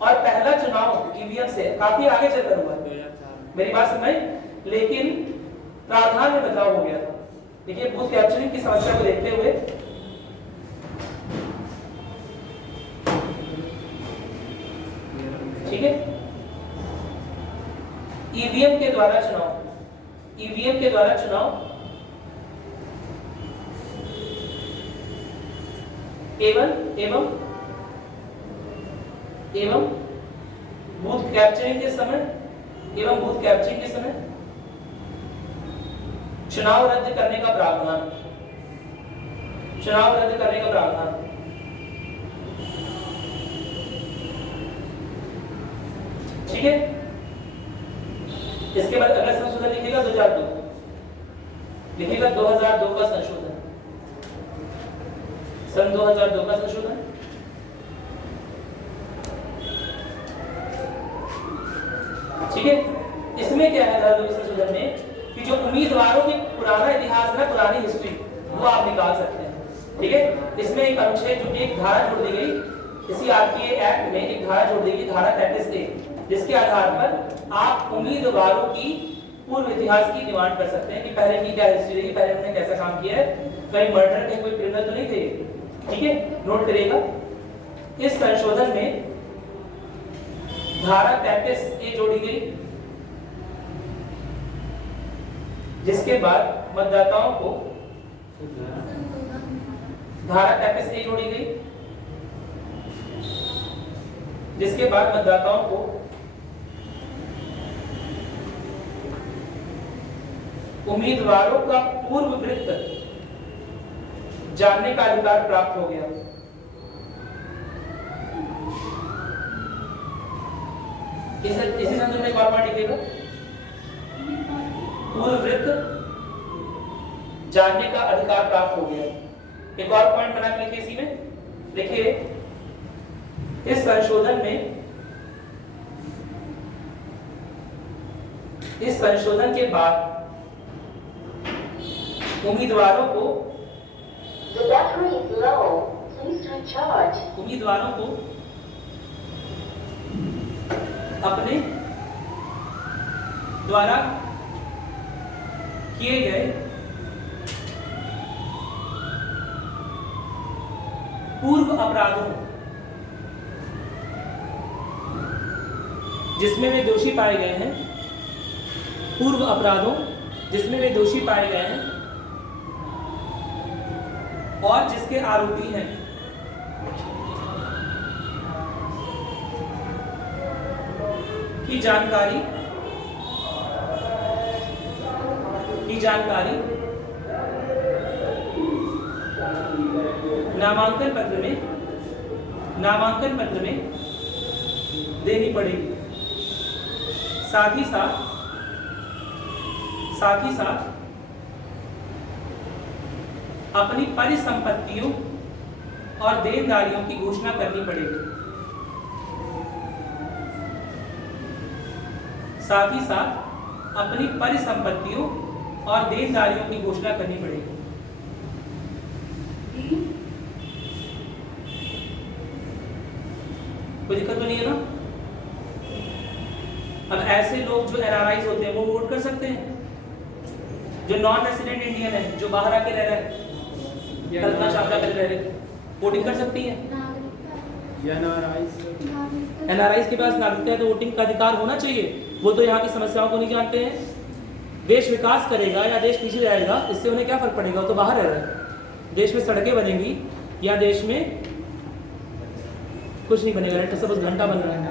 और पहला चुनाव ईवीएम से काफी आगे चलकर हुआ है, मेरी बात समझ, लेकिन प्रावधान में बदलाव हो गया था। देखिए बूथ कैप्चरिंग की समस्या को देखते हुए ठीक है, ईवीएम के द्वारा चुनाव एवं बूथ कैप्चरिंग के समय चुनाव रद्द करने का प्रावधान। ठीक है। इसके बाद अगला संशोधन लिखिएगा 2002 का संशोधन, सन 2002 का संशोधन। ठीक है। इसमें क्या है धारा 2 के संशोधन में कि जो उम्मीदवारों के पुराना इतिहास है, पुरानी हिस्ट्री, वो आप निकाल सकते हैं। ठीक है। इसमें एक अनुच्छेद जो एक धारा जोड़ दी गई, इसी आरटीए एक्ट में एक धारा जोड़ दी गई, धारा 33A, जिसके आधार पर आप उम्मीदवारों की पूर्व इतिहास की डिमांड कर सकते हैं कि पहले की क्या हिस्ट्री रही, पहले उन्होंने कैसा काम किया है, कहीं मर्डर कहीं कोई क्रिमिनल तो नहीं थे। ठीक है, नोट करिएगा। इस संशोधन में धारा 33A जोड़ी गई, जिसके बाद मतदाताओं को धारा 33A जोड़ी गई, जिसके बाद मतदाताओं को उम्मीदवारों का पूर्व वृत्त जानने का अधिकार प्राप्त हो गया। इसी संदर्भ में एक और पॉइंट लिखिएगा, पूर्व वृत्त जानने का अधिकार प्राप्त हो गया। एक और पॉइंट बना के लिखिए, इसी में लिखिए, इस संशोधन के बाद उम्मीदवारों को अपने द्वारा किए गए पूर्व अपराधों जिसमें वे दोषी पाए गए हैं, पूर्व अपराधों जिसमें वे दोषी पाए गए हैं और जिसके आरोपी हैं, की जानकारी नामांकन पत्र में देनी पड़ेगी। साथ ही साथ अपनी परिसंपत्तियों और देनदारियों की घोषणा करनी पड़ेगी। साथ ही साथ अपनी परिसंपत्तियों और देनदारियों की घोषणा करनी पड़ेगी। कोई दिक्कत तो नहीं है ना? अब ऐसे लोग जो एनआरआईज होते हैं वो वोट कर सकते हैं, जो नॉन रेसिडेंट इंडियन है, जो बाहर आके रह रहे हैं, कल्पना चावला कर रहे हैं, वोटिंग कर सकती है। एनआरआईज के पास नागरिकता है तो वोटिंग का अधिकार होना चाहिए। वो तो यहाँ की समस्याओं को नहीं जानते हैं। देश विकास करेगा या देश पीछे जाएगा, इससे उन्हें क्या फर्क पड़ेगा? वो तो बाहर रह रहे हैं। देश में सड़कें बनेंगी या देश में कुछ नहीं बनेगा, सब बस घंटा बन रहा है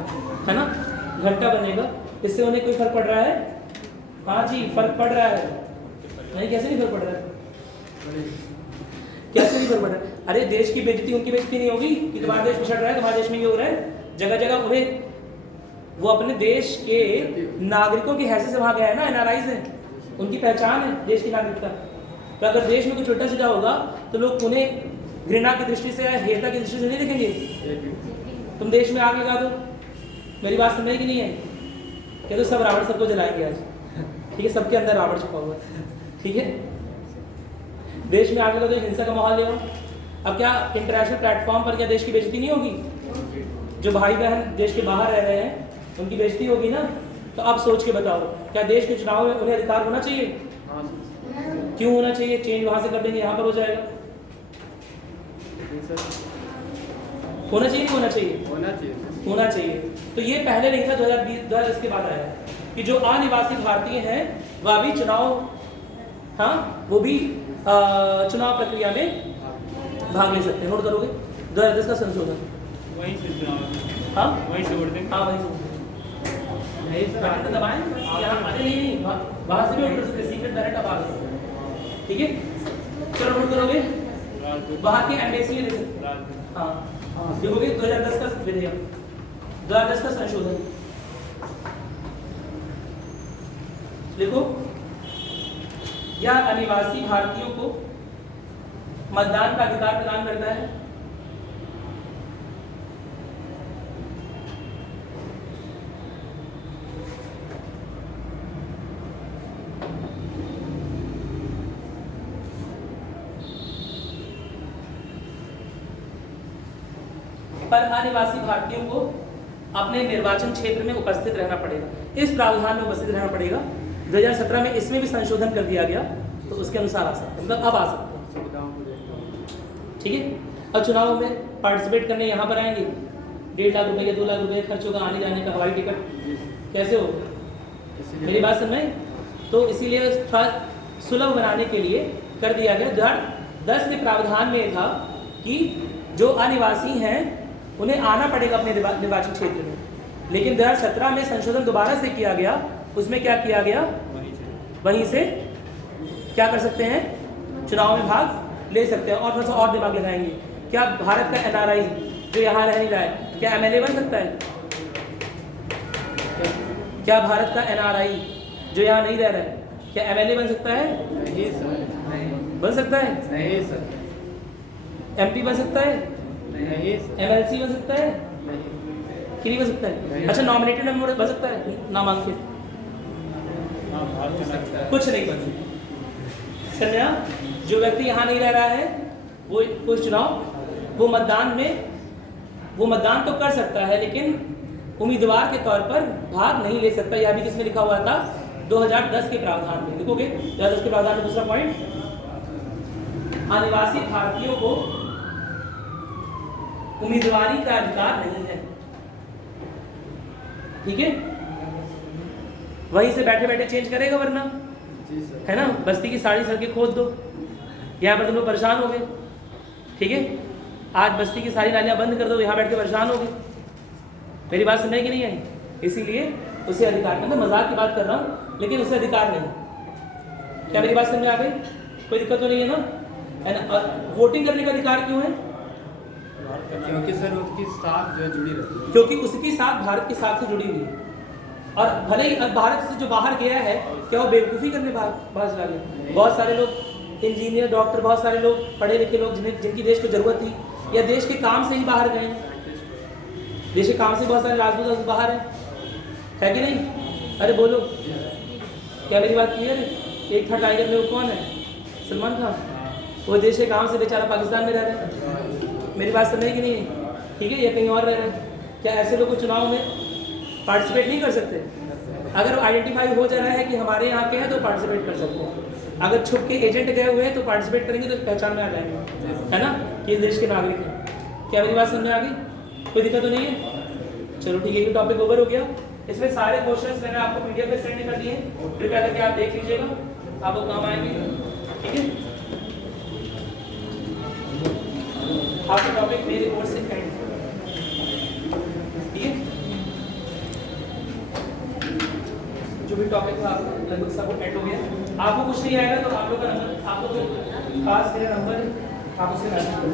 ना, घंटा बनेगा, इससे उन्हें कोई फर्क पड़ रहा है? हाँ जी, फर्क पड़ रहा है। नहीं, कैसे नहीं फर्क पड़ रहा है? कैसे नहीं फर्क पड़ रहा है? अरे देश की बेइज्जती उनकी बेइज्जती नहीं होगी कि तुम्हारा देश पिछड़ रहा है, तुम्हारे देश में ये हो रहा है। जगह जगह उन्हें, वो अपने देश के नागरिकों की हैसियत से वहाँ गया है ना, एनआरआईज है, उनकी पहचान है देश की नागरिकता। तो अगर देश में कुछ उल्टा सीधा होगा तो लोग उन्हें घृणा की दृष्टि से या हेयता की दृष्टि से नहीं देखेंगे। तुम देश में आग लगा दो, मेरी बात समझ की नहीं है क्या? तो सब रावण सबको जलाएंगे आज, ठीक है? सबके अंदर रावण छुपा हुआ है, ठीक है? देश में आग लगा दो, हिंसा का माहौल ले आओ। अब क्या इंटरनेशनल प्लेटफॉर्म पर क्या देश की बेइज्जती नहीं होगी? जो भाई बहन देश के बाहर रह रहे हैं उनकी बेइज्जती होगी ना। तो अब सोच के बताओ, क्या देश के चुनाव में उन्हें अधिकार होना चाहिए? क्यों होना चाहिए? चेंज वहां से कर देंगे, यहाँ पर हो जाएगा। होना चाहिए नहीं होना चाहिए? होना चाहिए। तो ये पहले नहीं था, 2020 के बाद आया कि जो अनिवासी भारतीय हैं वह भी चुनाव, हाँ, वो भी चुनाव प्रक्रिया में भाग ले सकते हैं। नोट करोगे? 2010 का संशोधन। वहीं से हाँ वहीं से उड़ देंगे। हाँ वही नहीं बटन दबाएं यहाँ अरे नहीं वहाँ से भी उठ सकते सीक्रेट बैलेट अब आ गए ठीक है। चलो नोट करोगे वहाँ के एम्बेसी में ले सकते हाँ देखोगे 2010 का विधेयक 2010 का संशोधन देखो यह अनिवासी भारतीयों को मतदान का अधिकार प्रदान करता है। पर अनिवासी भारतीयों को अपने निर्वाचन क्षेत्र में उपस्थित रहना पड़ेगा। इस प्रावधान में उपस्थित रहना पड़ेगा। 2017 में इसमें भी संशोधन कर दिया गया तो उसके अनुसार आ सकता है मतलब अब आ सकता है ठीक है। अब चुनाव में पार्टिसिपेट करने यहाँ पर आएंगे 1.5 लाख रुपए या 2 लाख रुपए खर्च होगा आने जाने का हवाई टिकट कैसे होगा मेरी बात समझ में। तो इसीलिए थोड़ा सुलभ बनाने के लिए कर दिया गया। 2010 के प्रावधान में था कि जो अनिवासी हैं उन्हें आना पड़ेगा अपने निर्वाचन क्षेत्र में, लेकिन 2017 में संशोधन दोबारा से किया गया। उसमें क्या किया गया वहीं से क्या कर सकते हैं चुनाव में भाग ले सकते हैं। और थोड़ा सा और दिमाग लगाएंगे क्या भारत का NRI जो यहाँ रह नहीं रहा है क्या MLA बन सकता है? क्या भारत का NRI जो यहाँ नहीं रह रहा है क्या MLA बन सकता है? नहीं सर नहीं बन सकता है? नहीं सर MP बन सकता है? नहीं सर MLC बन सकता है नहीं कि नहीं बन सकता है? अच्छा नॉमिनेटेड मेंबर बन सकता है नामांकित कुछ नहीं बन सकता। समझा? जो व्यक्ति यहाँ नहीं रह रहा है वो कोई चुनाव वो मतदान तो कर सकता है लेकिन उम्मीदवार के तौर पर भाग नहीं ले सकता। यह भी किसमें लिखा हुआ था 2010 के प्रावधान में। लिखोगे 2010 के प्रावधान में दूसरा पॉइंट आदिवासी भारतीयों को उम्मीदवारी का अधिकार नहीं है ठीक है। वहीं से बैठे बैठे चेंज करेगा वरना है ना। बस्ती की सारी सड़कें खोद दो यहाँ पर तुम लोग परेशान हो गए ठीक है। आज बस्ती की सारी नालियाँ बंद कर दो यहाँ बैठ के परेशान हो गए। मेरी बात सुनने की नहीं आई इसीलिए उसे अधिकार मैं मजाक की बात कर रहा हूँ लेकिन उसे अधिकार नहीं। क्या मेरी बात समझ में आ गई? कोई दिक्कत तो नहीं है ना और वोटिंग करने का अधिकार क्यों है? क्योंकि सर उसकी साथ जो जुड़ी रहती है क्योंकि उसकी साथ भारत के साथ से जुड़ी हुई है। और भले ही भारत से जो बाहर गया है क्या वो बेवकूफ़ी करने बाहर चला गया? बहुत सारे लोग इंजीनियर डॉक्टर बहुत सारे लोग पढ़े लिखे लोग जिनकी देश को जरूरत थी या देश के काम से ही बाहर गए। देश के काम से बहुत सारे राजदूत बाहर है कि नहीं? अरे बोलो क्या मेरी बात क्लियर है? एक था टाइगर में वो कौन है? सलमान खान। वो देश के काम से बेचारा पाकिस्तान में रह रहा है। मेरी बात समझ की नहीं है ठीक है। ये कहीं और रह रहे हैं। क्या ऐसे लोग चुनाव में पार्टिसिपेट नहीं कर सकते? अगर आइडेंटिफाई हो जा रहा है कि हमारे यहाँ के हैं तो पार्टिसिपेट कर सकते हैं। अगर छुप के एजेंट गए हुए हैं तो पार्टिसिपेट करेंगे तो पहचान में आ जाएंगे है ना कि इस देश के नागरिक हैं। क्या मेरी बात समझ में आ गई? कोई दिक्कत तो नहीं है? चलो ठीक है ये टॉपिक ओवर हो गया। इसमें सारे क्वेश्चंस मैंने आपको PDF में सेंड कर दिए कृपया करके आप देख लीजिएगा आपको काम आएंगे ठीक है। आपका टॉपिक मेरे कोर्स से एंड ठीक है। जो भी टॉपिक था लगभग सब एंड हो गया। आपको कुछ नहीं आएगा तो आप लोग का नंबर आपको खास मेरा नंबर आप उससे मैसेज करो।